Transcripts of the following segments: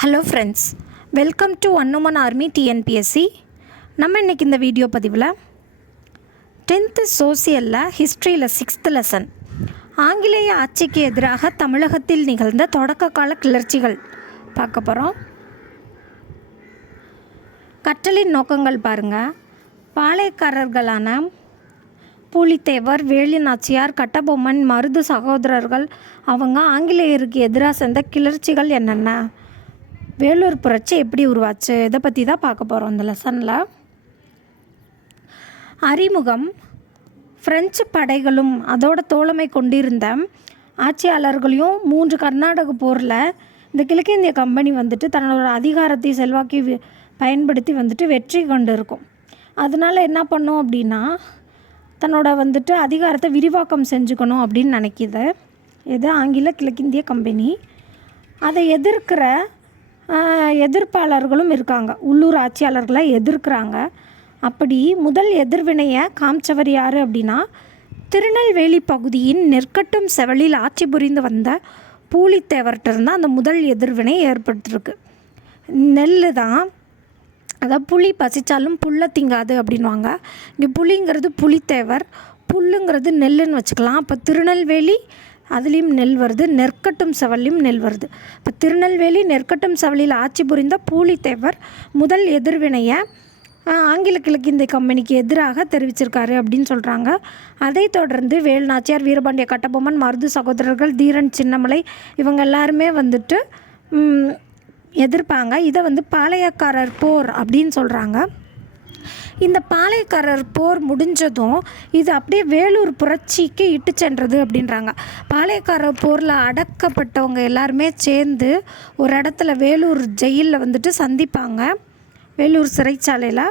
Hello friends, welcome to அன்னோமன் army TNPSC. நம்ம இன்றைக்கி இந்த வீடியோ பதிவில் 10th சோசியலில் ஹிஸ்ட்ரியில் 6th லெசன் ஆங்கிலேய ஆட்சிக்கு எதிராக தமிழகத்தில் நிகழ்ந்த தொடக்க கால கிளர்ச்சிகள் பார்க்க போகிறோம். கற்றலின் நோக்கங்கள் பாருங்கள். பாளையக்காரர்களான பூலித்தேவர், வேலு நாச்சியார், கட்டபொம்மன், மருது சகோதரர்கள் அவங்க ஆங்கிலேயருக்கு எதிராக சேர்ந்த கிளர்ச்சிகள் என்னென்ன, வேலூர் புரட்சி எப்படி உருவாச்சு, இதை பற்றி தான் பார்க்க போகிறோம் இந்த லெசனில். அறிமுகம். பிரெஞ்சு படைகளும் அதோட தோழமை கொண்டிருந்த ஆட்சியாளர்களையும் 3 கர்நாடக போரில் இந்த கிழக்கிந்திய கம்பெனி தன்னோட அதிகாரத்தை செல்வாக்கி பயன்படுத்தி வெற்றி கொண்டு இருக்கும். அதனால் என்ன பண்ணோம் அப்படின்னா, தன்னோட அதிகாரத்தை விரிவாக்கம் செஞ்சுக்கணும் அப்படின்னு நினைக்கிது இது ஆங்கில கிழக்கிந்திய கம்பெனி. அதை எதிர்க்கிற எதிர்ப்பாளர்களும் இருக்காங்க, உள்ளூர் ஆட்சியாளர்களை எதிர்க்கிறாங்க. அப்படி முதல் எதிர்வினையை காமிச்சவர் யார் அப்படின்னா, திருநெல்வேலி பகுதியின் நெற்கட்டும் செவலில் ஆட்சி புரிந்து வந்த பூலித்தேவர்கிட்ட இருந்தால் அந்த முதல் எதிர்வினை ஏற்பட்டுருக்கு. நெல் தான், அதாவது புளி பசித்தாலும் புல்லை திங்காது அப்படின்வாங்க. இங்கே புளிங்கிறது புலித்தேவர், புல்லுங்கிறது நெல்லுன்னு வச்சுக்கலாம். அப்போ திருநெல்வேலி அதுலேயும் நெல் வருது, நெற்கட்டும் செவல்லையும் நெல் வருது. இப்போ திருநெல்வேலி நெற்கட்டும் செவலில் ஆட்சி புரிந்த பூலித்தேவர் முதல் எதிர்வினையை ஆங்கில கிழக்கிந்திய கம்பெனிக்கு எதிராக தெரிவிச்சிருக்காரு அப்படின்னு சொல்கிறாங்க. அதை தொடர்ந்து வேலு நாச்சியார், வீரபாண்டிய கட்டபொம்மன், மருது சகோதரர்கள், தீரன் சின்னமலை இவங்க எல்லாருமே எதிர்ப்பாங்க. இதை பாளையக்காரர் போர் அப்படின்னு சொல்கிறாங்க. இந்த பாளையக்காரர் போர் முடிஞ்சதும் இது அப்படியே வேலூர் புரட்சிக்கு இட்டு சென்றது அப்படின்றாங்க. பாளையக்காரர் போரில் அடக்கப்பட்டவங்க எல்லாருமே சேர்ந்து ஒரு இடத்துல வேலூர் ஜெயிலில் சந்திப்பாங்க, வேலூர் சிறைச்சாலையில்.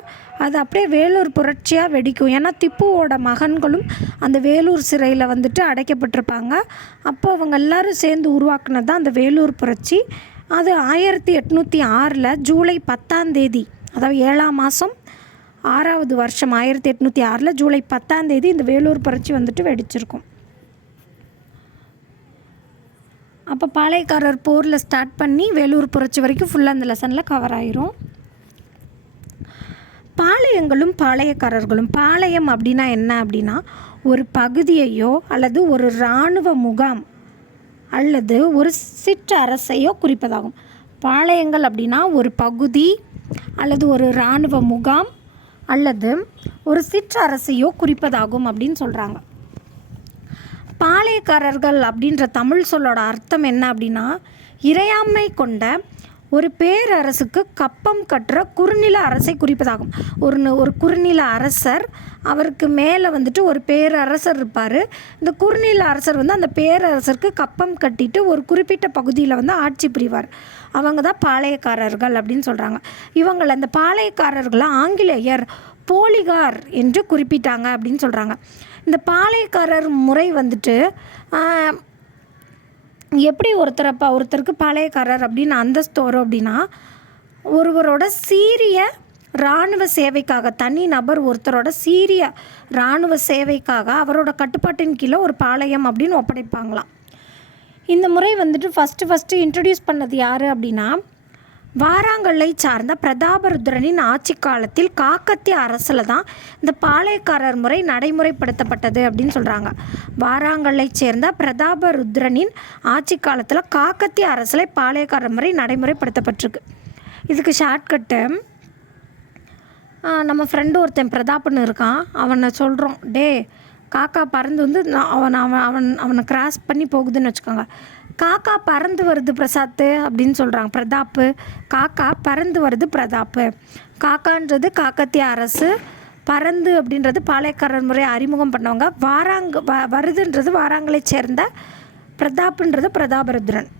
அது அப்படியே வேலூர் புரட்சியாக வெடிக்கும். ஏன்னா திப்புவோட மகன்களும் அந்த வேலூர் சிறையில் அடைக்கப்பட்டிருப்பாங்க. அப்போ அவங்க எல்லோரும் சேர்ந்து உருவாக்குனது தான் அந்த வேலூர் புரட்சி. அது 1806 ஜூலை 10 அதாவது 7ஆம் மாதம் 6வது வருஷம் 1806 ஜூலை 10 இந்த வேலூர் புரட்சி வெடிச்சிருக்கும். அப்போ பாளையக்காரர் போரில் ஸ்டார்ட் பண்ணி வேலூர் புரட்சி வரைக்கும் ஃபுல்லாக அந்த லெசனில் கவர் ஆயிரும். பாளையங்களும் பாளையக்காரர்களும். பாளையம் அப்படின்னா என்ன அப்படின்னா, ஒரு பகுதியையோ அல்லது ஒரு இராணுவ முகாம் அல்லது ஒரு சிற்றரசையோ குறிப்பதாகும். பாளையங்கள் அப்படின்னா ஒரு பகுதி அல்லது ஒரு இராணுவ முகாம் அல்லது ஒரு சிற்றரசையோ குறிப்பதாகும் அப்படின்னு சொல்கிறாங்க. பாளையக்காரர்கள் அப்படின்ற தமிழ் சொல்லோட அர்த்தம் என்ன அப்படின்னா, இறையாண்மை கொண்ட ஒரு பேரரசுக்கு கப்பம் கட்டுற குறுநில அரசை குறிப்பதாகும். ஒரு குறுநில அரசர், அவருக்கு மேலே ஒரு பேரரசர் இருப்பார். இந்த குறுநில அரசர் அந்த பேரரசருக்கு கப்பம் கட்டிட்டு ஒரு குறிப்பிட்ட பகுதியில் ஆட்சி புரிவார். அவங்க தான் பாளையக்காரர்கள் அப்படின்னு சொல்கிறாங்க. இவங்களை அந்த பாளையக்காரர்களை ஆங்கிலேயர் போலிகார் என்று குறிப்பிட்டாங்க அப்படின்னு சொல்கிறாங்க. இந்த பாளையக்காரர் முறை எப்படி ஒருத்தருக்கு பாளையக்காரர் அப்படின்னு அந்தஸ்து வரும் அப்படின்னா, ஒருவரோட சீரிய இராணுவ சேவைக்காக, தனி நபர் ஒருத்தரோட சீரிய இராணுவ சேவைக்காக அவரோட கட்டுப்பாட்டின் கீழே ஒரு பாளையம் அப்படின்னு ஒப்படைப்பாங்களாம். இந்த முறை ஃபஸ்ட்டு இன்ட்ரடியூஸ் பண்ணது யார் அப்படின்னா, வாராங்கல்லை சார்ந்த பிரதாபருத்ரனின் ஆட்சி காலத்தில் காக்கத்திய அரசில் தான் இந்த பாளையக்காரர் முறை நடைமுறைப்படுத்தப்பட்டது அப்படின்னு சொல்கிறாங்க. வாராங்கல்லை சேர்ந்த பிரதாபருத்ரனின் ஆட்சி காலத்தில் காக்கத்திய அரசில் பாளையக்காரர் முறை நடைமுறைப்படுத்தப்பட்டிருக்கு. இதுக்கு ஷார்ட்கட்டு, நம்ம ஃப்ரெண்டு ஒருத்தன் பிரதாப்னு இருக்கான், அவனை சொல்கிறோம், டே காக்கா பறந்து அவனை கிராஸ் பண்ணி போகுதுன்னு வச்சுக்கோங்க. காக்கா பறந்து வருது பிரசாத்து அப்படின்னு சொல்கிறாங்க பிரதாப்பு. காக்கா பறந்து வருது பிரதாப்பு. காக்கான்றது காக்கத்திய அரசு, பறந்து அப்படின்றது பாளையக்காரர் முறை அறிமுகம் பண்ணவங்க, வருதுன்றது வாராங்களை சேர்ந்த, பிரதாப்புன்றது பிரதாபருத்ரன்.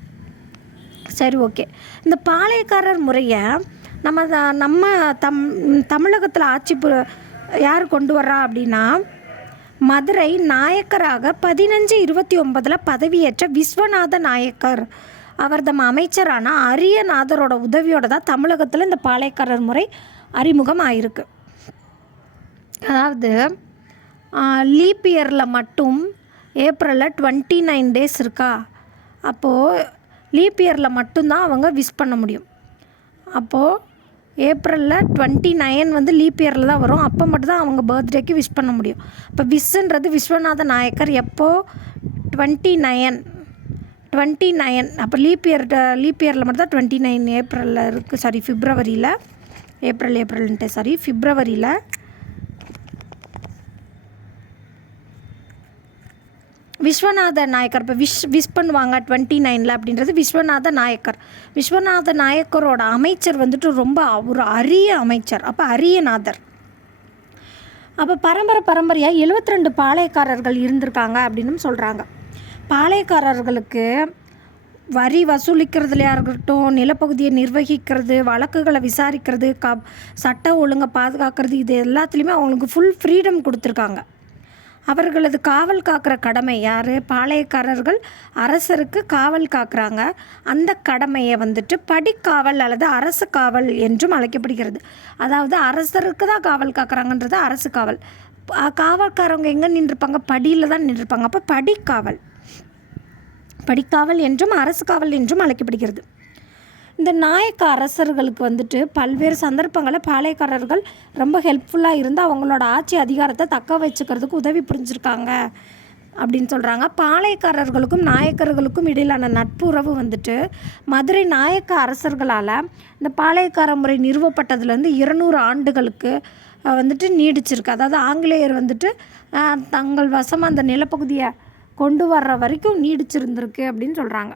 சரி, ஓகே. இந்த பாளையக்காரர் முறையை நம்ம தமிழகத்தில் ஆட்சி யார் கொண்டு வர்றா அப்படின்னா, மதுரை நாயக்கராக 1529 பதவியேற்ற விஸ்வநாத நாயக்கர், அவர் தம் அமைச்சரான அரியநாதரோட உதவியோட தான் தமிழகத்தில் இந்த பாளையக்காரர் முறை அறிமுகம் ஆயிருக்கு. அதாவது லீப் இயரில் மட்டும் ஏப்ரலில் 29 days இருக்கா, அப்போது லீப் இயரில் மட்டும்தான் அவங்க விஷ் பண்ண முடியும். அப்போது ஏப்ரலில் 29 வந்து லீப் இயரில் தான் வரும். அப்போ மட்டும்தான் அவங்க பர்த்டேக்கு விஷ் பண்ண முடியும். இப்போ விஷன்றது விஸ்வநாத நாயக்கர் எப்போது 29 அப்போ லீப் இயரில் மட்டும் தான் 29 ஏப்ரலில் இருக்குது. சாரி பிப்ரவரியில் பிப்ரவரியில் விஸ்வநாத நாயக்கர் இப்போ விஷ் பண்ணுவாங்க 29 அப்படின்றது விஸ்வநாத நாயக்கரோட அமைச்சர் வந்துட்டு ரொம்ப ஒரு அரிய அமைச்சர். அப்போ அரியநாதர். அப்போ பரம்பரையாக 72 பாளையக்காரர்கள் இருந்திருக்காங்க அப்படின்னு சொல்கிறாங்க. பாளையக்காரர்களுக்கு வரி வசூலிக்கிறதுலையா இருக்கட்டும், நிலப்பகுதியை நிர்வகிக்கிறது, வழக்குகளை விசாரிக்கிறது, சட்ட ஒழுங்கை பாதுகாக்கிறது, இது எல்லாத்துலேயுமே அவங்களுக்கு ஃபுல் ஃப்ரீடம் கொடுத்துருக்காங்க. அவர்களது காவல் காக்கிற கடமை யார்? பாளையக்காரர்கள் அரசருக்கு காவல் காக்குறாங்க. அந்த கடமையை வந்துட்டு படிக்காவல் அல்லது அரசு காவல் என்றும் அழைக்கப்படுகிறது. அதாவது அரசருக்கு தான் காவல் காக்குறாங்கன்றது அரசு காவல். காவல்காரவங்க எங்கே நின்றுருப்பாங்க? படியில் தான் நின்றுருப்பாங்க. அப்போ படிக்காவல் என்றும் அரசு காவல் என்றும் அழைக்கப்படுகிறது. இந்த நாயக்க அரசர்களுக்கு வந்துட்டு பல்வேறு சந்தர்ப்பங்களில் பாளையக்காரர்கள் ரொம்ப ஹெல்ப்ஃபுல்லாக இருந்து அவங்களோட ஆட்சி அதிகாரத்தை தக்க வச்சுக்கிறதுக்கு உதவி புரிஞ்சிருக்காங்க அப்படின்னு சொல்கிறாங்க. பாளையக்காரர்களுக்கும் நாயக்கர்களுக்கும் இடையிலான நட்புறவு வந்துட்டு மதுரை நாயக்க அரசர்களால் இந்த பாளையக்கார முறை நிறுவப்பட்டதுலேருந்து 200 ஆண்டுகளுக்கு வந்துட்டு நீடிச்சிருக்கு. அதாவது ஆங்கிலேயர் வந்துட்டு தங்கள் வசம் அந்த நிலப்பகுதியை கொண்டு வர்ற வரைக்கும் நீடிச்சிருந்திருக்கு அப்படின்னு சொல்கிறாங்க.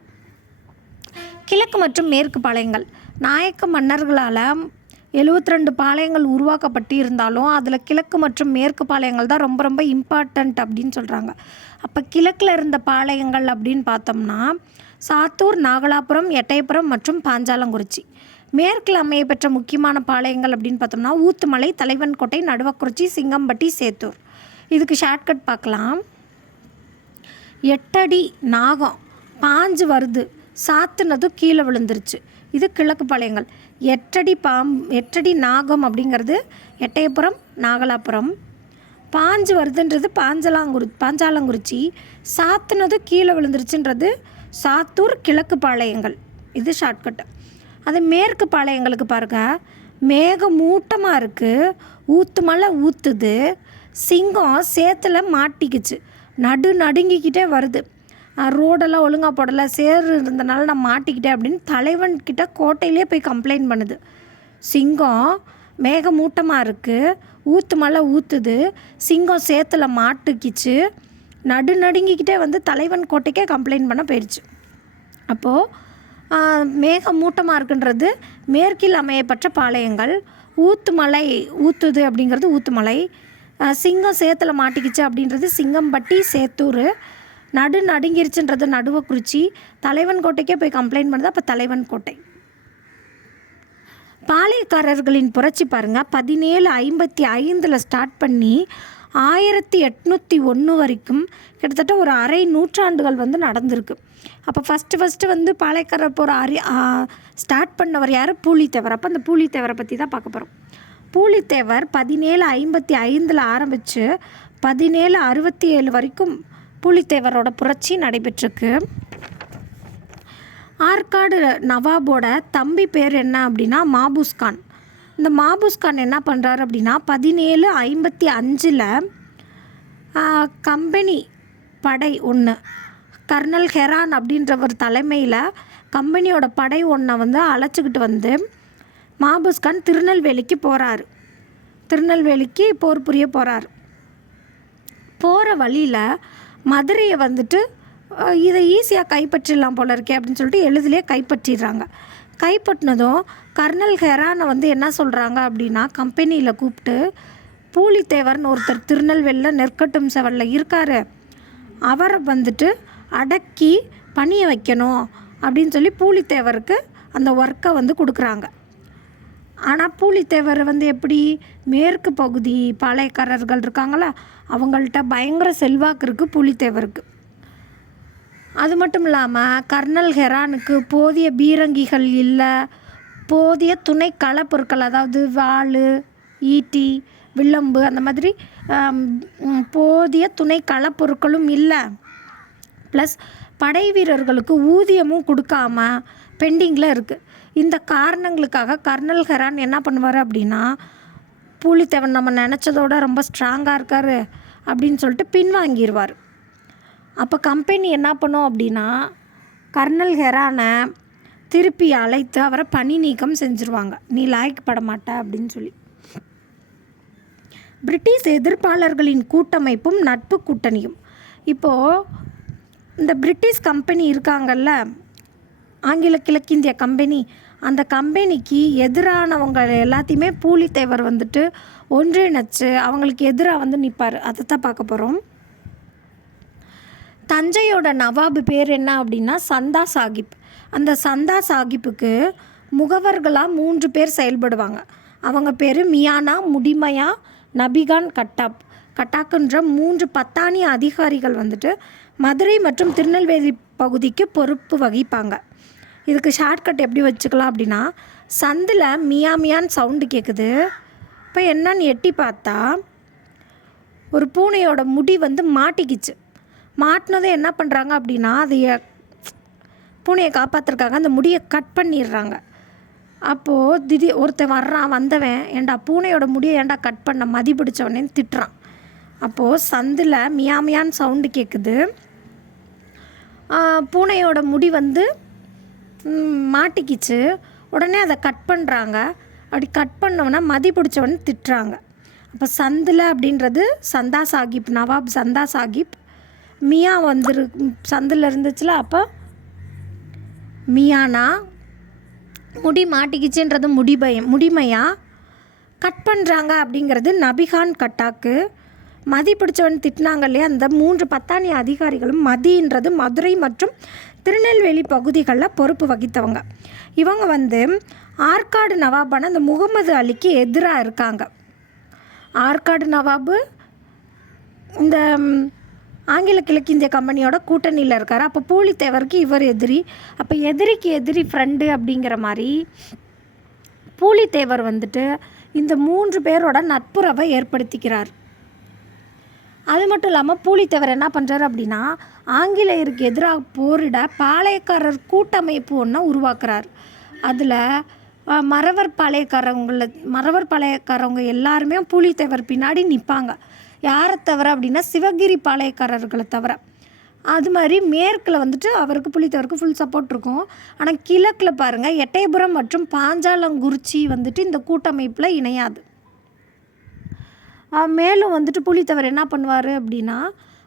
கிழக்கு மற்றும் மேற்கு பாளையங்கள். நாயக்க மன்னர்களால் 72 பாளையங்கள் உருவாக்கப்பட்டு இருந்தாலும் அதில் கிழக்கு மற்றும் மேற்கு பாளையங்கள் தான் ரொம்ப ரொம்ப இம்பார்ட்டண்ட் அப்படின்னு சொல்கிறாங்க. அப்போ கிழக்கில் இருந்த பாளையங்கள் அப்படின்னு பார்த்தோம்னா சாத்தூர், நாகலாபுரம், எட்டயபுரம் மற்றும் பாஞ்சாலங்குறிச்சி. மேற்கில் அமைய பெற்ற முக்கியமான பாளையங்கள் அப்படின்னு பார்த்தோம்னா ஊத்துமலை, தலைவன்கோட்டை, நடுவக்குறிச்சி, சிங்கம்பட்டி, சேத்தூர். இதுக்கு ஷார்ட்கட் பார்க்கலாம். 8 அடி நாகம் பாஞ்சு வருது, சாத்துனதும் கீழே விழுந்துருச்சு. இது கிழக்கு பாளையங்கள். 8 அடி நாகம் அப்படிங்கிறது எட்டயபுரம், நாகலாபுரம். பாஞ்சு வருதுன்றது பாஞ்சாலங்குறிச்சி. சாத்துனதும் கீழே விழுந்துருச்சுன்றது சாத்தூர், கிழக்கு பாளையங்கள். இது ஷார்ட்கட்டு. அது மேற்கு பாளையங்களுக்கு பாருங்கள். மேகமூட்டமாக இருக்குது, ஊத்துமலை ஊற்றுது, சிங்கம் சேத்துல மாட்டிக்கிச்சு, நடுங்கிக்கிட்டே வருது, ரோடெல்லாம் ஒழுங்காக போடலை, சேறு இருந்தனால நான் மாட்டிக்கிட்டேன் அப்படின்னு தலைவன்கிட்ட கோட்டையிலே போய் கம்ப்ளைண்ட் பண்ணுது. சிங்கம் மேகமூட்டமாக இருக்குது, ஊத்துமலை ஊற்றுது, சிங்கம் சேத்துல மாட்டிக்கிச்சு, நடுங்கிக்கிட்டே வந்து தலைவன் கோட்டைக்கே கம்ப்ளைண்ட் பண்ண போயிடுச்சு. அப்போது மேகமூட்டமாக இருக்குன்றது மேற்கில் அமையப்பட்ட பாளையங்கள். ஊத்துமலை ஊற்றுது அப்படிங்கிறது ஊத்துமலை. சிங்கம் சேத்துல மாட்டிக்கிச்சு அப்படின்றது சிங்கம்பட்டி, சேத்தூர். நடுங்கிருச்சுன்றது நடுவக்குறிச்சி. தலைவன் கோட்டைக்கே போய் கம்ப்ளைண்ட் பண்ணுது, அப்போ தலைவன் கோட்டை. பாளையக்காரர்களின் புரட்சி பாருங்கள். 1755 ஸ்டார்ட் பண்ணி 1801 வரைக்கும் கிட்டத்தட்ட ஒரு அரை நூற்றாண்டுகள் வந்து நடந்திருக்கு. அப்போ ஃபஸ்ட்டு வந்து பாளையக்காரர் போகிற ஸ்டார்ட் பண்ணவர் யார்? பூலித்தேவர். அப்போ அந்த பூலித்தேவரை பற்றி தான் பார்க்க போகிறோம். பூலித்தேவர் 1755 ஆரம்பித்து 1767 வரைக்கும் பூலித்தேவரோட புரட்சி நடைபெற்றிருக்கு. ஆற்காடு நவாபோட தம்பி பேர் என்ன அப்படின்னா மாபூஸ்கான். இந்த மாபூஸ்கான் என்ன பண்ணுறாரு அப்படின்னா 1755 கம்பெனி படை ஒன்று, கர்னல் ஹெரான் அப்படின்றவர் தலைமையில் கம்பெனியோட படை ஒன்றை வந்து அழைச்சிக்கிட்டு வந்து மாபூஸ்கான் திருநெல்வேலிக்கு போகிறாரு. திருநெல்வேலிக்கு போர் புரிய போகிறார். போகிற வழியில் மதுரையை வந்துட்டு இதை ஈஸியாக கைப்பற்றிடலாம் போல இருக்கே அப்படின்னு சொல்லிட்டு எளிதிலே கைப்பற்றிடுறாங்க. கைப்பற்றினதும் கர்னல் ஹெரானை வந்து என்ன சொல்கிறாங்க அப்படின்னா கம்பெனியில் கூப்பிட்டு பூலித்தேவர்னு ஒருத்தர் திருநெல்வேலியில் நெற்கட்டும் செவலில் இருக்கார், அவரை வந்துட்டு அடக்கி பணிய வைக்கணும் அப்படின்னு சொல்லி பூலித்தேவருக்கு அந்த ஒர்க்கை வந்து கொடுக்குறாங்க. ஆனால் பூலித்தேவர் வந்து எப்படி, மேற்கு பகுதி பாளையக்காரர்கள் இருக்காங்களா அவங்கள்ட்ட பயங்கர செல்வாக்கு இருக்குது பூலித்தேவருக்கு. அது மட்டும் இல்லாமல் கர்னல் ஹெரானுக்கு போதிய பீரங்கிகள் இல்லை, போதிய துணை களப்பொருட்கள் அதாவது வாள், ஈட்டி, வில்லம்பு அந்த மாதிரி போதிய துணை களப்பொருட்களும் இல்லை. ப்ளஸ் படை வீரர்களுக்கு ஊதியமும் கொடுக்காம பெண்டிங்கில் இருக்குது. இந்த காரணங்களுக்காக கர்னல் ஹெரான் என்ன பண்ணுவார் அப்படின்னா, பூலித்தேவன் நம்ம நினச்சதோட ரொம்ப ஸ்ட்ராங்காக இருக்கார் அப்படின்னு சொல்லிட்டு பின்வாங்கிடுவார். அப்போ கம்பெனி என்ன பண்ணும் அப்படின்னா, கர்னல் ஹெரானை திருப்பி அழைத்து அவரை பணி நீக்கம் செஞ்சுருவாங்க. நீ லாய்க்கப்பட மாட்ட அப்படின்னு சொல்லி. பிரிட்டிஷ் எதிர்ப்பாளர்களின் கூட்டமைப்பும் நட்பு கூட்டணியும். இப்போது இந்த பிரிட்டிஷ் கம்பெனி இருக்காங்கல்ல, ஆங்கில கிழக்கிந்திய கம்பெனி, அந்த கம்பெனிக்கு எதிரானவங்க எல்லாத்தையுமே பூலித்தேவர் வந்துட்டு ஒன்றிணைச்சு அவங்களுக்கு எதிராக நிற்பார். அதை தான் பார்க்க போகிறோம். தஞ்சையோட நவாபு பேர் என்ன அப்படின்னா சந்தா சாஹிப். அந்த சந்தா சாஹிப்புக்கு முகவர்களாக 3 பேர் செயல்படுவாங்க. அவங்க பேர் மியானா, முடிமையா, நபிகான் கட்டாக்குன்ற 3 பத்தானி அதிகாரிகள் மதுரை மற்றும் திருநெல்வேலி பகுதிக்கு பொறுப்பு வகிப்பாங்க. இதுக்கு ஷார்ட்கட் எப்படி வச்சுக்கலாம் அப்படின்னா, சந்தில் மியாமியான்னு சவுண்டு கேட்குது. இப்போ என்னன்னு எட்டி பார்த்தா ஒரு பூனையோட முடி மாட்டிக்கிச்சு. மாட்டினதை என்ன பண்ணுறாங்க அப்படின்னா, அதை பூனையை காப்பாற்றுறக்காக அந்த முடியை கட் பண்ணிடுறாங்க. அப்போது ஒருத்தன் வந்தவன், ஏண்டா பூனையோட முடியை ஏண்டா கட் பண்ண, மதி பிடிச்சவனே திட்டுறான். அப்போது சந்தில் மியாமியான்னு சவுண்டு கேட்குது. பூனையோட முடி மாட்டிக்கிச்சு. உடனே அதை கட் பண்ணுறாங்க. அப்படி கட் பண்ணவனா மதி பிடிச்சவன் திட்டுறாங்க. அப்போ சந்தில் அப்படின்றது சந்தா சாஹிப், நவாப் சந்தா சாஹிப். மியா சந்தில் இருந்துச்சுல, அப்போ மியானா. முடி மாட்டிக்கிச்சுன்றது முடிமையா. கட் பண்ணுறாங்க அப்படிங்கிறது நபிகான் கட்டாக்கு. மதி பிடிச்சவன் திட்டினாங்க இல்லையா, அந்த 3 பத்தானி அதிகாரிகளும் மதின்றது மதுரை மற்றும் திருநெல்வேலி பகுதிகளில் பொறுப்பு வகித்தவங்க. இவங்க ஆற்காடு நவாபான அந்த முகமது அலிக்கு எதிராக இருக்காங்க. ஆற்காடு நவாபு இந்த ஆங்கில கிழக்கிந்திய கம்பெனியோட கூட்டணியில் இருக்கார். அப்போ பூலித்தேவருக்கு இவர் எதிரி. அப்போ எதிரிக்கு எதிரி ஃப்ரெண்டு அப்படிங்கிற மாதிரி பூலித்தேவர் இந்த 3 பேரோட நட்புறவை ஏற்படுத்திக்கிறார். அது மட்டும் இல்லாமல் பூலித்தேவர் என்ன பண்ணுறாரு அப்படின்னா, ஆங்கிலேயருக்கு எதிராக போரிட பாளையக்காரர் கூட்டமைப்பு ஒன்று உருவாக்குறார். அதில் மறவர் பாளையக்காரவங்க எல்லாருமே பூலித்தேவர் பின்னாடி நிற்பாங்க. யாரை தவிர அப்படின்னா சிவகிரி பாளையக்காரர்களை தவிர. அது மாதிரி மேற்கில் அவருக்கு பூலித்தேவருக்கு ஃபுல் சப்போர்ட் இருக்கும். ஆனால் கிழக்கில் பாருங்கள், எட்டயபுரம் மற்றும் பாஞ்சாலங்குறிச்சி இந்த கூட்டமைப்பில் இணையாது. மேலும் பூலித்தேவர் என்ன பண்ணுவார் அப்படின்னா,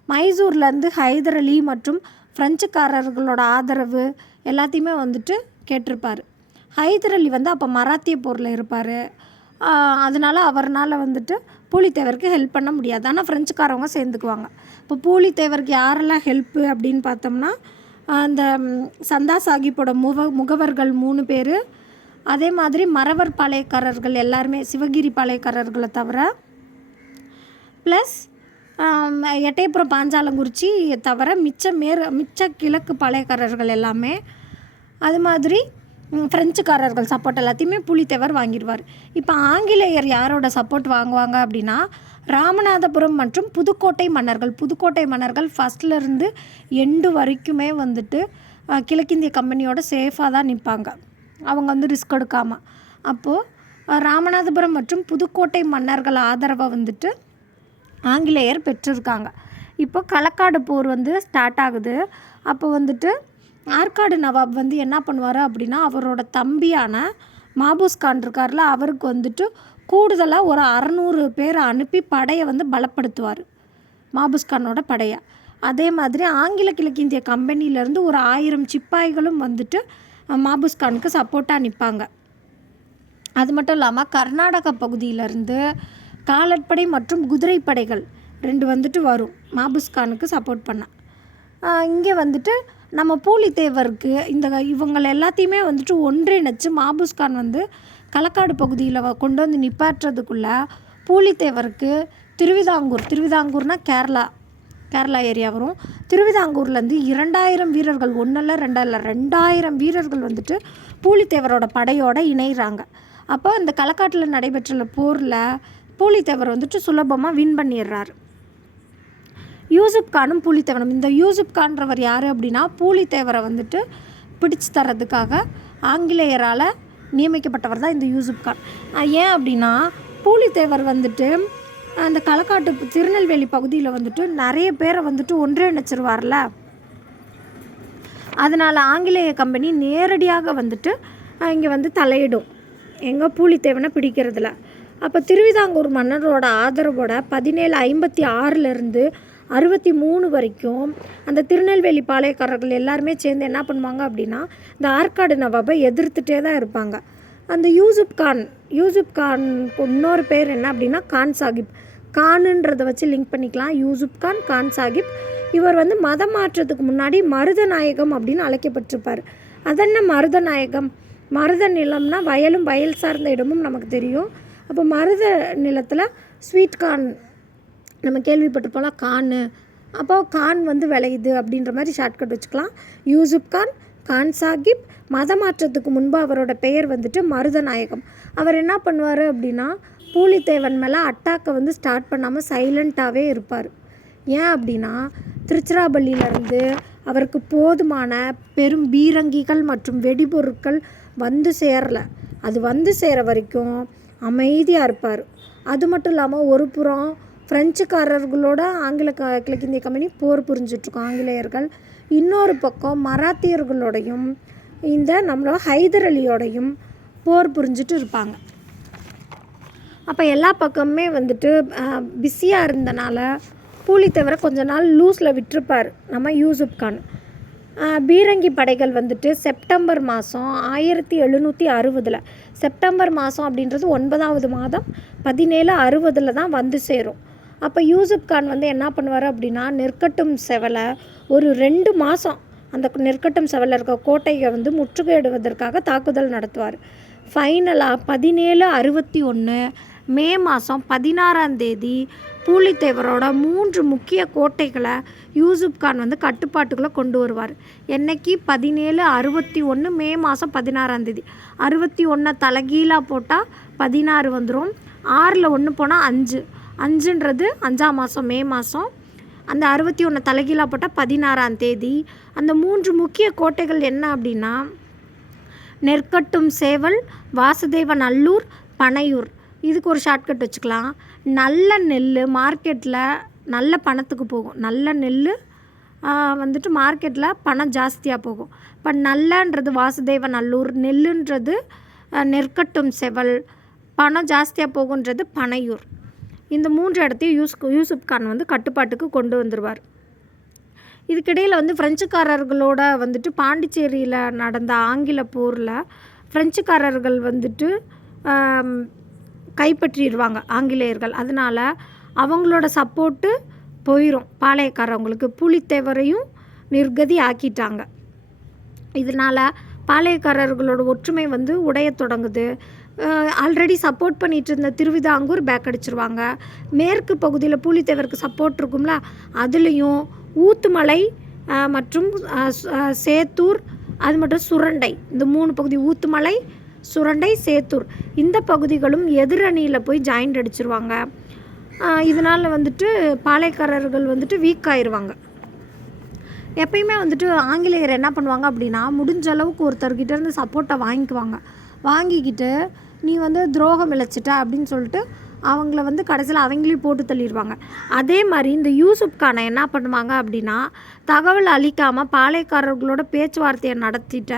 மைசூர்லேருந்து ஹைதர் அலி மற்றும் ஃப்ரெஞ்சுக்காரர்களோட ஆதரவு எல்லாத்தையுமே கேட்டிருப்பார். ஹைதர் அலி அப்போ மராத்திய போரில் இருப்பார். அதனால் அவர்னால் பூலித்தேவருக்கு ஹெல்ப் பண்ண முடியாது. ஆனால் ஃப்ரெஞ்சுக்காரவங்க சேர்ந்துக்குவாங்க. இப்போ பூலித்தேவருக்கு யாரெல்லாம் ஹெல்ப்பு அப்படின்னு பார்த்தோம்னா, அந்த சந்தா சாஹிப்போட முகவர்கள் 3 பேர், அதே மாதிரி மறவர் பாளையக்காரர்கள் எல்லாருமே சிவகிரி பாளையக்காரர்களை தவிர, ப்ளஸ் எட்டயபுரம் பாஞ்சாலங்குறிச்சி தவிர மிச்ச கிழக்கு பாளையக்காரர்கள் எல்லாமே, அது மாதிரி ஃப்ரெஞ்சுக்காரர்கள் சப்போர்ட் எல்லாத்தையுமே பூலித்தேவர் வாங்கிடுவார். இப்போ ஆங்கிலேயர் யாரோட சப்போர்ட் வாங்குவாங்க அப்படின்னா, ராமநாதபுரம் மற்றும் புதுக்கோட்டை மன்னர்கள் ஃபஸ்ட்லேருந்து எண்டு வரைக்குமே கிழக்கிந்திய கம்பெனியோட சேஃபாக தான் நிற்பாங்க. அவங்க ரிஸ்க் எடுக்காமல். அப்போது ராமநாதபுரம் மற்றும் புதுக்கோட்டை மன்னர்கள் ஆதரவை ஆங்கிலேயர் பெற்றிருக்காங்க. இப்போ களக்காடு போர் ஸ்டார்ட் ஆகுது. அப்போ ஆற்காடு நவாப் என்ன பண்ணுவார் அப்படின்னா, அவரோட தம்பியான மாபூஸ் கான் இருக்கார்ல, அவருக்கு கூடுதலாக ஒரு 600 பேரை அனுப்பி படையை பலப்படுத்துவார், மாபூஸ் கானோட படையை. அதே மாதிரி ஆங்கில கிழக்கிந்திய கம்பெனியிலேருந்து ஒரு 1000 சிப்பாய்களும் மாபூஸ் கானுக்கு சப்போர்ட்டாக நிற்பாங்க. அது மட்டும் இல்லாமல் கர்நாடகா பகுதியிலேருந்து காலட்படை மற்றும் குதிரைப்படைகள் 2 வரும் மாபூஸ் கானுக்கு சப்போர்ட் பண்ண. இங்கே நம்ம பூலித்தேவருக்கு இவங்களை எல்லாத்தையுமே ஒன்றிணைச்சு மாபூஸ் கான் களக்காடு பகுதியில் கொண்டு நிப்பாட்டுறதுக்குள்ளே பூலித்தேவருக்கு திருவிதாங்கூர்னால் கேரளா ஏரியா வரும். திருவிதாங்கூர்லேருந்து 2000 வீரர்கள், 1 இல்லை 2 இல்லை 2000 வீரர்கள் பூலித்தேவரோட படையோடு இணைகிறாங்க. அப்போ இந்த களக்காட்டில் நடைபெற்ற போரில் பூலித்தேவர் சுலபமாக வின் பண்ணிடுறாரு. யூசுப் கானும் பூலித்தேவனும். இந்த யூசுப் கான்றவர் யார் அப்படின்னா, பூலித்தேவரை பிடிச்சு தரதுக்காக ஆங்கிலேயரால் நியமிக்கப்பட்டவர் தான் இந்த யூசுப் கான். ஏன் அப்படின்னா பூலித்தேவர் வந்துட்டு அந்த களக்காட்டு திருநெல்வேலி பகுதியில் வந்துட்டு நிறைய பேரை வந்துட்டு ஒன்றிணைச்சிருவார்ல. அதனால் ஆங்கிலேய கம்பெனி நேரடியாக வந்துட்டு இங்கே வந்து தலையிடும் எங்கள் பூலித்தேவனை பிடிக்கிறதுல. அப்போ திருவிதாங்கூர் மன்னரோட ஆதரவோட 1756 63 வரைக்கும் அந்த திருநெல்வேலி பாளையக்காரர்கள் எல்லாருமே சேர்ந்து என்ன பண்ணுவாங்க அப்படின்னா இந்த ஆற்காடு நவாபை எதிர்த்துட்டே தான் இருப்பாங்க. அந்த யூசுப் கான் இன்னொரு பேர் என்ன அப்படின்னா கான் சாஹிப். கானுன்றதை வச்சு லிங்க் பண்ணிக்கலாம். யூசுப் கான், கான் சாஹிப். இவர் வந்து மதம் மாற்றத்துக்கு முன்னாடி மருதநாயகம் அப்படின்னு அழைக்கப்பட்டிருப்பார். அதென்ன மருதநாயகம்? மருத நிலம்னா வயலும் வயல் சார்ந்த இடமும் நமக்கு தெரியும். அப்போ மருத நிலத்தில் ஸ்வீட் கார்ன் நம்ம கேள்விப்பட்டிருப்போம்ல, கான். அப்போது கான் வந்து விளையுது அப்படின்ற மாதிரி ஷார்ட்கட் வச்சுக்கலாம். யூசுப் கான், கான் சாஹிப். மத மாற்றத்துக்கு முன்பு அவரோட பெயர் வந்துட்டு மருதநாயகம். அவர் என்ன பண்ணுவார் அப்படின்னா பூலித்தேவன் மேலே அட்டாக்கை வந்து ஸ்டார்ட் பண்ணாமல் சைலண்ட்டாகவே இருப்பார். ஏன் அப்படின்னா திருச்சிராப்பள்ளியிலேருந்து அவருக்கு போதுமான பெரும் பீரங்கிகள் மற்றும் வெடிபொருட்கள் வந்து சேரலை. அது வந்து சேர வரைக்கும் அமைதியாக இருப்பார். அது மட்டும் இல்லாமல் ஒரு புறம் ஃப்ரெஞ்சுக்காரர்களோட கிழக்கிந்திய கம்பெனி போர் புரிஞ்சிட்ருக்கோம் ஆங்கிலேயர்கள். இன்னொரு பக்கம் மராத்தியர்களோடையும் இந்த நம்மளோட ஹைதர் அலியோடையும் போர் புரிஞ்சிட்டு இருப்பாங்க. அப்போ எல்லா பக்கமுமே வந்துட்டு பிஸியாக இருந்தனால பூலித்தேவரை கொஞ்ச நாள் லூஸில் விட்டுருப்பார் நம்ம யூசுப் கான். பீரங்கி படைகள் வந்துட்டு செப்டம்பர் மாதம் 1760 செப்டம்பர் மாதம் அப்படின்றது 9வது மாதம் 1760 தான் வந்து சேரும். அப்போ யூசுப் கான் வந்து என்ன பண்ணுவார் அப்படின்னா நெற்கட்டும் செவலை ஒரு 2 மாதம் அந்த நெற்கட்டும் செவலில் இருக்க கோட்டையை வந்து முற்றுகையிடுவதற்காக தாக்குதல் நடத்துவார். ஃபைனலாக 1761 மே மாதம் 16 பூலித்தேவரோட 3 முக்கிய கோட்டைகளை யூசுப் கான் வந்து கட்டுப்பாட்டுக்குள்ளே கொண்டு வருவார். என்னைக்கு 1761 மே மாதம் 16 61 தலைகீழாக போட்டால் 16 வந்துடும். 6ல் 1 போனால் 5 5ன்றது 5ஆம் மாதம் மே மாதம். அந்த 61 தலைகீழாக போட்டால் 16 அந்த 3 முக்கிய கோட்டைகள் என்ன அப்படின்னா நெற்கட்டும் சேவல், வாசுதேவ நல்லூர், பனையூர். இதுக்கு ஒரு ஷார்ட்கட் வச்சுக்கலாம். நல்ல நெல் மார்க்கெட்டில் நல்ல பணத்துக்கு போகும். நல்ல நெல் வந்துட்டு மார்க்கெட்டில் பணம் ஜாஸ்தியாக போகும். இப்போ நல்லன்றது வாசுதேவ நல்லூர், நெல்லுன்றது நெற்கட்டும் செவல், பணம் ஜாஸ்தியாக போகுன்றது பனையூர். இந்த 3 இடத்தையும் யூசுப் கான் வந்து கட்டுப்பாட்டுக்கு கொண்டு வந்துடுவார். இதுக்கிடையில் வந்து ஃப்ரெஞ்சுக்காரர்களோட வந்துட்டு பாண்டிச்சேரியில் நடந்த ஆங்கில போரில் ஃப்ரெஞ்சுக்காரர்கள் வந்துட்டு கைப்பற்றிடுவாங்க ஆங்கிலேயர்கள். அதனால் அவங்களோட சப்போர்ட்டு போயிடும் பாளையக்காரவங்களுக்கு. பூலித்தேவரையும் நிர்கதி ஆக்கிட்டாங்க. இதனால் பாளையக்காரர்களோட ஒற்றுமை வந்து உடைய தொடங்குது. ஆல்ரெடி சப்போர்ட் பண்ணிகிட்டு இருந்த திருவிதாங்கூர் பேக் அடிச்சிருவாங்க. மேற்கு பகுதியில் பூலித்தேவருக்கு சப்போர்ட் இருக்கும்ல, அதுலேயும் ஊத்துமலை மற்றும் சேத்தூர், அது மட்டும் சுரண்டை, இந்த 3 பகுதி ஊத்துமலை, சுரண்டை, சேத்தூர், இந்த பகுதிகளும் எதிரணியில் போய் ஜாயிண்ட் அடிச்சிருவாங்க. இதனால் வந்துட்டு பாளையக்காரர்கள் வந்துட்டு வீக் ஆயிடுவாங்க. எப்பயுமே வந்துட்டு ஆங்கிலேயர் என்ன பண்ணுவாங்க அப்படின்னா முடிஞ்ச அளவுக்கு ஒருத்தர்கிட்டேருந்து சப்போர்ட்டை வாங்கிக்கிட்டு நீ வந்து துரோகம் இழைச்சிட்ட அப்படின்னு சொல்லிட்டு அவங்கள வந்து கடைசியில் அவங்களையும் போட்டு தள்ளிடுவாங்க. அதே மாதிரி இந்த யூசுப் கானை என்ன பண்ணுவாங்க அப்படின்னா தகவல் அளிக்காமல் பாளையக்காரர்களோட பேச்சுவார்த்தையை நடத்திட்ட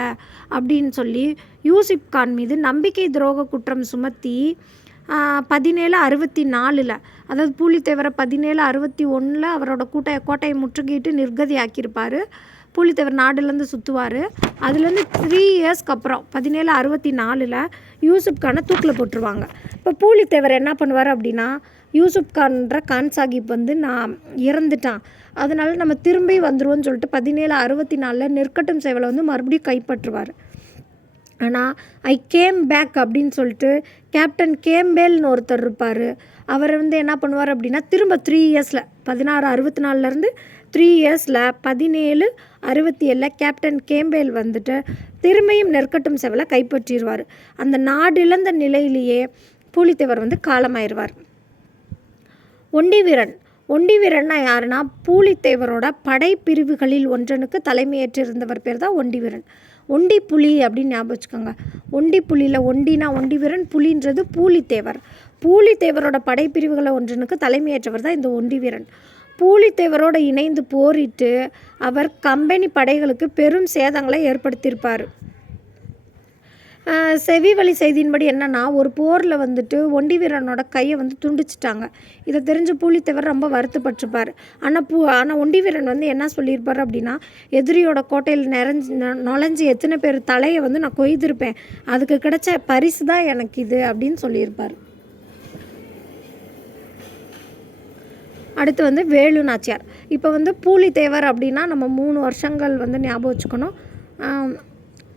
அப்படின்னு சொல்லி யூசுப் கான் மீது நம்பிக்கை துரோக குற்றம் சுமத்தி 1764 அதாவது பூலித்தேவரை 1761 அவரோட கோட்டையை முற்றுகையிட்டு நிர்கதி ஆக்கியிருப்பார். பூலித்தேவர் நாடுலேருந்து சுற்றுவார். அதுலேருந்து 3 இயர்ஸ்க்கு அப்புறம் 1764 யூசுப் கானை தூக்கில் போட்டுருவாங்க. இப்போ பூலித்தேவர் என்ன பண்ணுவார் அப்படின்னா யூசுப் கான்ற கான் சாஹிப் வந்து நான் இறந்துட்டான், அதனால் நம்ம திரும்பி வந்துடுவோன்னு சொல்லிட்டு 1764 நெற்கட்டும் சேவலை வந்து மறுபடியும் கைப்பற்றுவார். ஆனால் ஐ கேம் பேக் அப்படின்னு சொல்லிட்டு கேப்டன் கேம்பேல்னு ஒருத்தர் இருப்பார். அவர் வந்து என்ன பண்ணுவார் அப்படின்னா திரும்ப 3 இயர்ஸில் 1664 3 இயர்ஸில் 1767 கேப்டன் கேம்பேல் வந்துட்டு திரும்பியும் நெற்கட்டும் சேவலை கைப்பற்றிடுவார். அந்த நாடு இழந்த நிலையிலேயே பூலித்தேவர் வந்து காலமாயிருவார். ஒண்டி வீரன்னா யாருன்னா பூலித்தேவரோட படைப்பிரிவுகளில் ஒன்றனுக்கு தலைமையேற்றிருந்தவர் பேர் தான் ஒண்டி வீரன். ஒண்டி புலி அப்படின்னு ஞாபகம் வச்சுக்கோங்க. ஒண்டி புலியில் ஒண்டினா ஒண்டி வீரன், புலின்றது பூலித்தேவர். பூலித்தேவரோட படைப்பிரிவுகளை ஒன்றனுக்கு தலைமையேற்றவர் தான் இந்த ஒண்டி வீரன். பூலித்தேவரோடு இணைந்து போரிட்டு அவர் கம்பெனி படைகளுக்கு பெரும் சேதங்களை ஏற்படுத்தியிருப்பார். செவி வழி செய்தியின்படி என்னென்னா, ஒரு போரில் வந்துட்டு ஒண்டி வீரனோட கையை வந்து துண்டிச்சிட்டாங்க. இதை தெரிஞ்சு பூலித்தேவர் ரொம்ப வருத்தப்பட்டிருப்பார். ஆனால் ஒண்டி வீரன் வந்து என்ன சொல்லியிருப்பார் அப்படின்னா, எதிரியோட கோட்டையில் நுழைஞ்சு எத்தனை பேர் தலையை வந்து நான் கொய்திருப்பேன், அதுக்கு கிடைச்ச பரிசு தான் எனக்கு இது அப்படின்னு சொல்லியிருப்பார். அடுத்து வந்து வேலு நாச்சியார். இப்போ வந்து பூலித்தேவர் அப்படின்னா நம்ம 3 வருஷங்கள் வந்து ஞாபகம் வச்சுக்கணும்.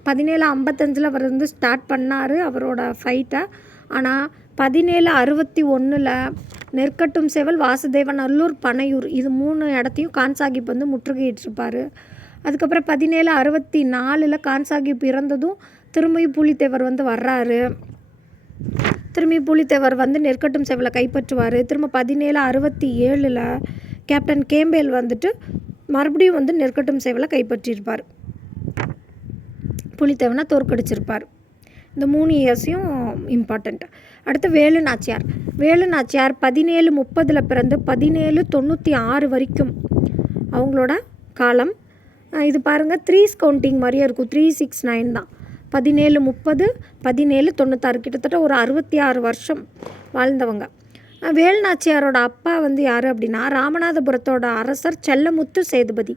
1755 அவர் வந்து ஸ்டார்ட் பண்ணார் அவரோட ஃபைட்டை. ஆனால் 1761 நெற்கட்டும் சேவல், வாசுதேவநல்லூர், பனையூர் இது 3 இடத்தையும் கான் சாஹிப் வந்து முற்றுகையிட்டிருப்பார். அதுக்கப்புறம் 1764 கான் சாஹிப் இறந்ததும் திரும்பியும் பூலித்தேவர் வந்து வர்றாரு. திரும்பி பூலித்தேவர் வந்து நெற்கட்டும் சேவலை கைப்பற்றுவார். திரும்ப 1767 கேப்டன் கேம்பேல் வந்துட்டு மறுபடியும் வந்து நெற்கட்டும் சேவலை கைப்பற்றியிருப்பார். பூலித்தேவனை தோற்கடிச்சிருப்பார். இந்த 3 இயர்ஸையும் இம்பார்ட்டண்ட். அடுத்து வேலு நாச்சியார். வேலு நாச்சியார் 1730 பிறந்து 1796 வரைக்கும் அவங்களோட காலம். இது பாருங்கள் 3s கவுண்டிங் மாதிரியே இருக்கும். 369 தான். 1730 1796 கிட்டத்தட்ட ஒரு 66 வருஷம் வாழ்ந்தவங்க. வேலு நாச்சியாரோட அப்பா வந்து யார் அப்படின்னா, ராமநாதபுரத்தோட அரசர் செல்லமுத்து சேதுபதி.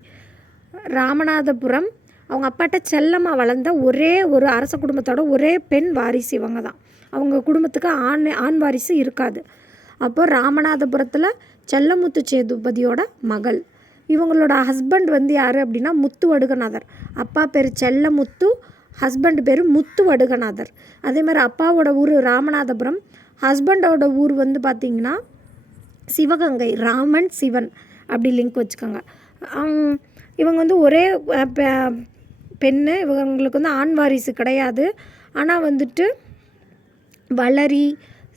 ராமநாதபுரம் அவங்க அப்பாட்ட செல்லமாக வளர்ந்த ஒரே ஒரு அரச குடும்பத்தோட ஒரே பெண் வாரிசு இவங்க தான். அவங்க குடும்பத்துக்கு ஆண் வாரிசு இருக்காது. அப்போ ராமநாதபுரத்தில் செல்லமுத்து சேதுபதியோட மகள். இவங்களோட ஹஸ்பண்ட் வந்து யார் அப்படின்னா முத்து வடுகநாதர். அப்பா பேர் செல்லமுத்து, ஹஸ்பண்ட் பேர் முத்து வடுகநாதர். அதே மாதிரி அப்பாவோட ஊர் ராமநாதபுரம், ஹஸ்பண்டோட ஊர் வந்து பார்த்திங்கன்னா சிவகங்கை. ராமன் சிவன் அப்படி லிங்க் வச்சுக்கோங்க. இவங்க வந்து ஒரே பெண்ணு. இவங்களுக்கு வந்து ஆண் வாரிசு கிடையாது. ஆனால் வந்துட்டு வளரி,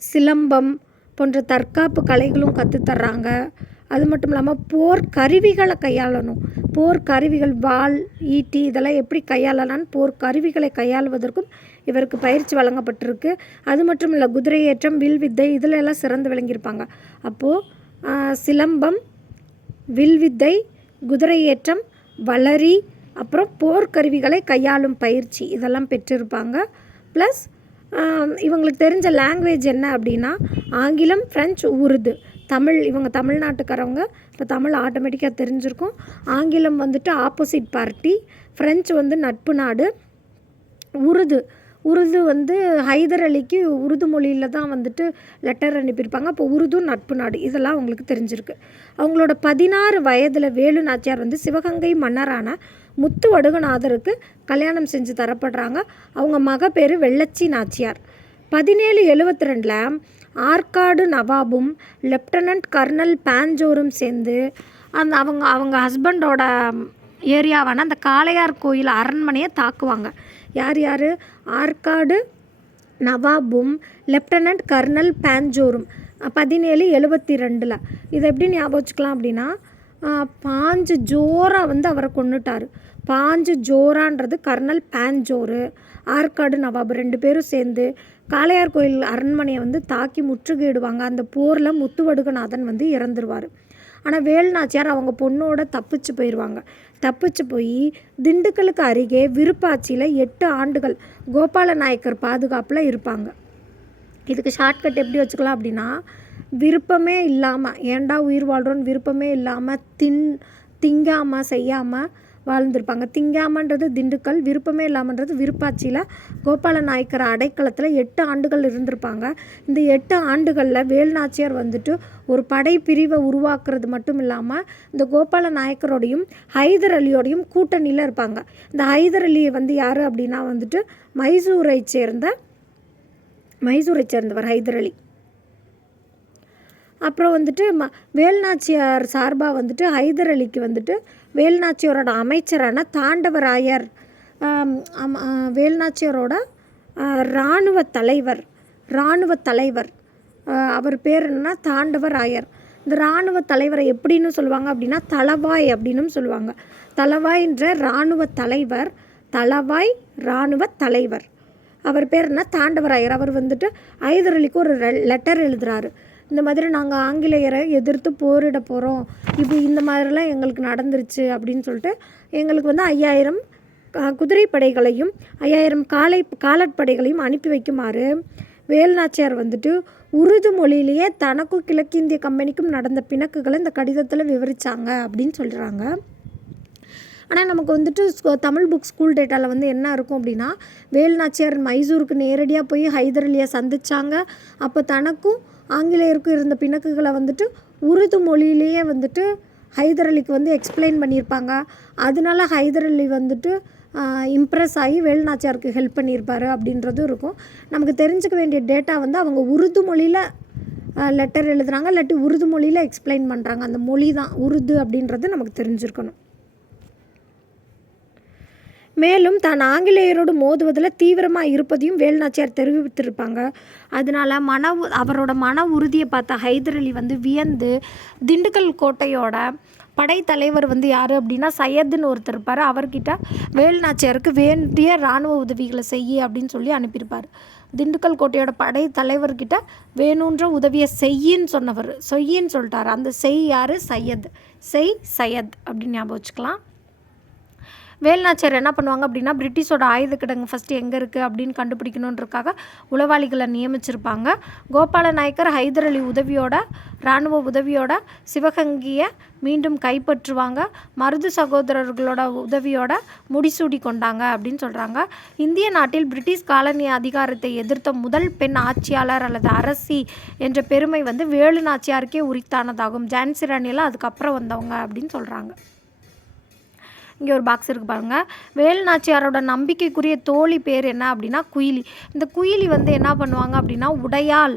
சிலம்பம் போன்ற தற்காப்பு கலைகளும் கற்றுத்தர்றாங்க. அது மட்டும் இல்லாமல் போர் கருவிகளை கையாளணும். போர் கருவிகள், வாள், ஈட்டி இதெல்லாம் எப்படி கையாளலான்னு போர் கருவிகளை கையாளுவதற்கும் இவருக்கு பயிற்சி வழங்கப்பட்டிருக்கு. அது மட்டும் இல்லை, குதிரையேற்றம், வில்வித்தை இதில் எல்லாம் சிறந்து விளங்கியிருப்பாங்க. அப்போது சிலம்பம், வில்வித்தை, குதிரையேற்றம், வளரி, அப்புறம் போர்க்கருவிகளை கையாளும் பயிற்சி இதெல்லாம் பெற்றிருப்பாங்க. ப்ளஸ் இவங்களுக்கு தெரிஞ்ச லாங்குவேஜ் என்ன அப்படின்னா ஆங்கிலம், ஃப்ரெஞ்சு, உருது, தமிழ். இவங்க தமிழ்நாட்டுக்காரவங்க. இப்போ தமிழ் ஆட்டோமேட்டிக்காக தெரிஞ்சிருக்கும். ஆங்கிலம் வந்துட்டு ஆப்போசிட் பார்ட்டி, ஃப்ரெஞ்சு வந்து நட்பு நாடு, உருது வந்து ஹைதர் அலிக்கு உருது மொழியில் தான் வந்துட்டு லெட்டர் அனுப்பியிருப்பாங்க. அப்போ உருது நட்பு நாடு இதெல்லாம் அவங்களுக்கு தெரிஞ்சிருக்கு. அவங்களோட 16 வயதில் வேலு நாச்சியார் வந்து சிவகங்கை மன்னரான முத்து வடுகநாதருக்கு கல்யாணம் செஞ்சு தரப்படுறாங்க. அவங்க மக பேர் வெள்ளச்சி நாச்சியார். 1772 ஆற்காடு நவாபும் லெப்டினன்ட் கர்னல் பாஞ்சோரும் சேர்ந்து அவங்க ஹஸ்பண்டோட ஏரியாவான அந்த காளையார் கோயில் அரண்மனையை தாக்குவாங்க. யார் ஆற்காடு நவாபும் லெப்டினன்ட் கர்னல் பாஞ்சோரும் 1772. இதை எப்படி ஞாபகம் வச்சுக்கலாம் அப்படின்னா, பாஞ்சு ஜோரா வந்து அவரை கொன்னுட்டார். பாஞ்சு ஜோரான்றது கர்னல் பாஞ்சோரு, ஆற்காடு நவாப் 2 பேரும் சேர்ந்து காளையார் கோயில் அரண்மனையை வந்து தாக்கி முற்றுகையிடுவாங்க. அந்த போரில் முத்துவடுகநாதன் வந்து இறந்துருவார். ஆனால் வேலு நாச்சியார் அவங்க பொண்ணோட தப்பிச்சு போயிடுவாங்க. தப்பிச்சு போய் திண்டுக்கலுக்கு அருகே விருப்பாட்சியில் 8 ஆண்டுகள் கோபால நாயக்கர் பாதுகாப்பில் இருப்பாங்க. இதுக்கு ஷார்ட்கட் எப்படி வச்சுக்கலாம் அப்படின்னா, விருப்பமே இல்லாமல், ஏண்டா உயிர் வாழ்கிறோன்னு விருப்பமே இல்லாமல் திங்காமல் செய்யாமல் வாழ்ந்திருப்பாங்க. திங்காமன்றது திண்டுக்கல், விருப்பமே இல்லாமன்றது விருப்பாட்சியில் கோபால நாயக்கர் அடைக்கலத்தில் 8 ஆண்டுகள் இருந்திருப்பாங்க. இந்த 8 ஆண்டுகளில் வேலு நாச்சியார் வந்துட்டு ஒரு படைப்பிரிவை உருவாக்குறது மட்டும் இல்லாமல் இந்த கோபால நாயக்கரோடையும் ஹைதர் அலியோடையும் கூட்டணியில் இருப்பாங்க. இந்த ஹைதர் அலி வந்து யார் அப்படின்னா வந்துட்டு மைசூரை சேர்ந்தவர் ஹைதர் அலி. அப்புறம் வந்துட்டு வேலு நாச்சியார் சார்பாக வந்துட்டு ஹைதர் அலிக்கு வந்துட்டு வேலு நாச்சியாரோட அமைச்சரான தாண்டவராயர், வேலு நாச்சியாரோட இராணுவ தலைவர் அவர் பேர் என்னன்னா தாண்டவராயர். இந்த இராணுவ தலைவரை எப்படின்னு சொல்லுவாங்க அப்படின்னா தளவாய் அப்படின்னும் சொல்லுவாங்க. தளவாய்ன்ற இராணுவ தலைவர் தளவாய் இராணுவ தலைவர். அவர் பேர் என்ன, தாண்டவராயர். அவர் வந்துட்டு ஹைதர் அலிக்கு ஒரு லெட்டர் எழுதுகிறாரு. இந்த மாதிரி நாங்கள் ஆங்கிலேயரை எதிர்த்து போரிட போகிறோம், இப்போ இந்த மாதிரிலாம் எங்களுக்கு நடந்துருச்சு அப்படின்னு சொல்லிட்டு எங்களுக்கு வந்து 5000 குதிரைப்படைகளையும் 5000 காலாட்படைகளையும் அனுப்பி வைக்குமாறு வேலுநாச்சியார் வந்துட்டு உருது மொழியிலேயே தனக்கும் கிழக்கிந்திய கம்பெனிக்கும் நடந்த பிணக்குகளை இந்த கடிதத்தில் விவரித்தாங்க அப்படின்னு சொல்கிறாங்க. ஆனால் நமக்கு வந்துட்டு தமிழ் புக் ஸ்கூல் டேட்டாவில் வந்து என்ன இருக்கும் அப்படின்னா, வேலுநாச்சியார் மைசூருக்கு நேரடியாக போய் ஹைதர் அலியை சந்தித்தாங்க. அப்போ தனக்கும் ஆங்கிலேயருக்கும் இருந்த பிணக்குகளை வந்துட்டு உருது மொழியிலேயே வந்துட்டு ஹைதர் அலிக்கு வந்து எக்ஸ்பிளைன் பண்ணியிருப்பாங்க. அதனால ஹைதர் அலி வந்துட்டு இம்ப்ரெஸ் ஆகி வேலுநாச்சியாருக்கு ஹெல்ப் பண்ணியிருப்பார் அப்படின்றதும் இருக்கும். நமக்கு தெரிஞ்சுக்க வேண்டிய டேட்டா வந்து அவங்க உருது மொழியில் லெட்டர் எழுதுகிறாங்க, இல்லாட்டி உருது மொழியில் எக்ஸ்பிளைன் பண்ணுறாங்க. அந்த மொழி தான் உருது அப்படின்றது நமக்கு தெரிஞ்சிருக்கணும். மேலும் தான் ஆங்கிலேயரோடு மோதுவதில் தீவிரமாக இருப்பதையும் வேலுநாச்சியார் தெரிவித்திருப்பாங்க. அதனால் அவரோட மன உறுதியை பார்த்த ஹைதர் அலி வந்து வியந்து திண்டுக்கல் கோட்டையோட படைத்தலைவர் வந்து யார் அப்படின்னா சையதுன்னு ஒருத்தர் இருப்பார். அவர்கிட்ட வேலுநாச்சியாருக்கு வேண்டிய இராணுவ உதவிகளை செய்ய அப்படின்னு சொல்லி அனுப்பியிருப்பார். திண்டுக்கல் கோட்டையோட படைத்தலைவர்கிட்ட வேணுன்ற உதவியை செய்யின்னு சொன்னவர் செய்யின்னு சொல்லிட்டார். அந்த செய் யார், சையத். சையத் அப்படின்னு ஞாபகம் வச்சுக்கலாம். வேலுநாச்சியார் என்ன பண்ணுவாங்க அப்படின்னா, பிரிட்டிஷோட ஆயுத கிடங்கு ஃபஸ்ட்டு எங்கே இருக்குது அப்படின்னு கண்டுபிடிக்கணுன்றக்காக உளவாளிகளை நியமிச்சிருப்பாங்க. கோபால நாயக்கர் ஹைதர் அலி உதவியோட இராணுவ உதவியோட சிவகங்கையை மீண்டும் கைப்பற்றுவாங்க. மருது சகோதரர்களோட உதவியோட முடிசூடி கொண்டாங்க அப்படின்னு சொல்கிறாங்க. இந்திய நாட்டில் பிரிட்டிஷ் காலனி அதிகாரத்தை எதிர்த்த முதல் பெண் ஆட்சியாளர் அல்லது அரசி என்ற பெருமை வந்து வேலுநாச்சியாருக்கே உரித்தானதாகும். ஜான்சி ராணியெல்லாம் அதுக்கப்புறம் வந்தவங்க அப்படின்னு சொல்கிறாங்க. இங்கே ஒரு பாக்ஸ் இருக்குது பாருங்கள். வேலுநாச்சியாரோட நம்பிக்கைக்குரிய தோழி பேர் என்ன அப்படின்னா குயிலி. இந்த குயிலி வந்து என்ன பண்ணுவாங்க அப்படின்னா, உடையாள்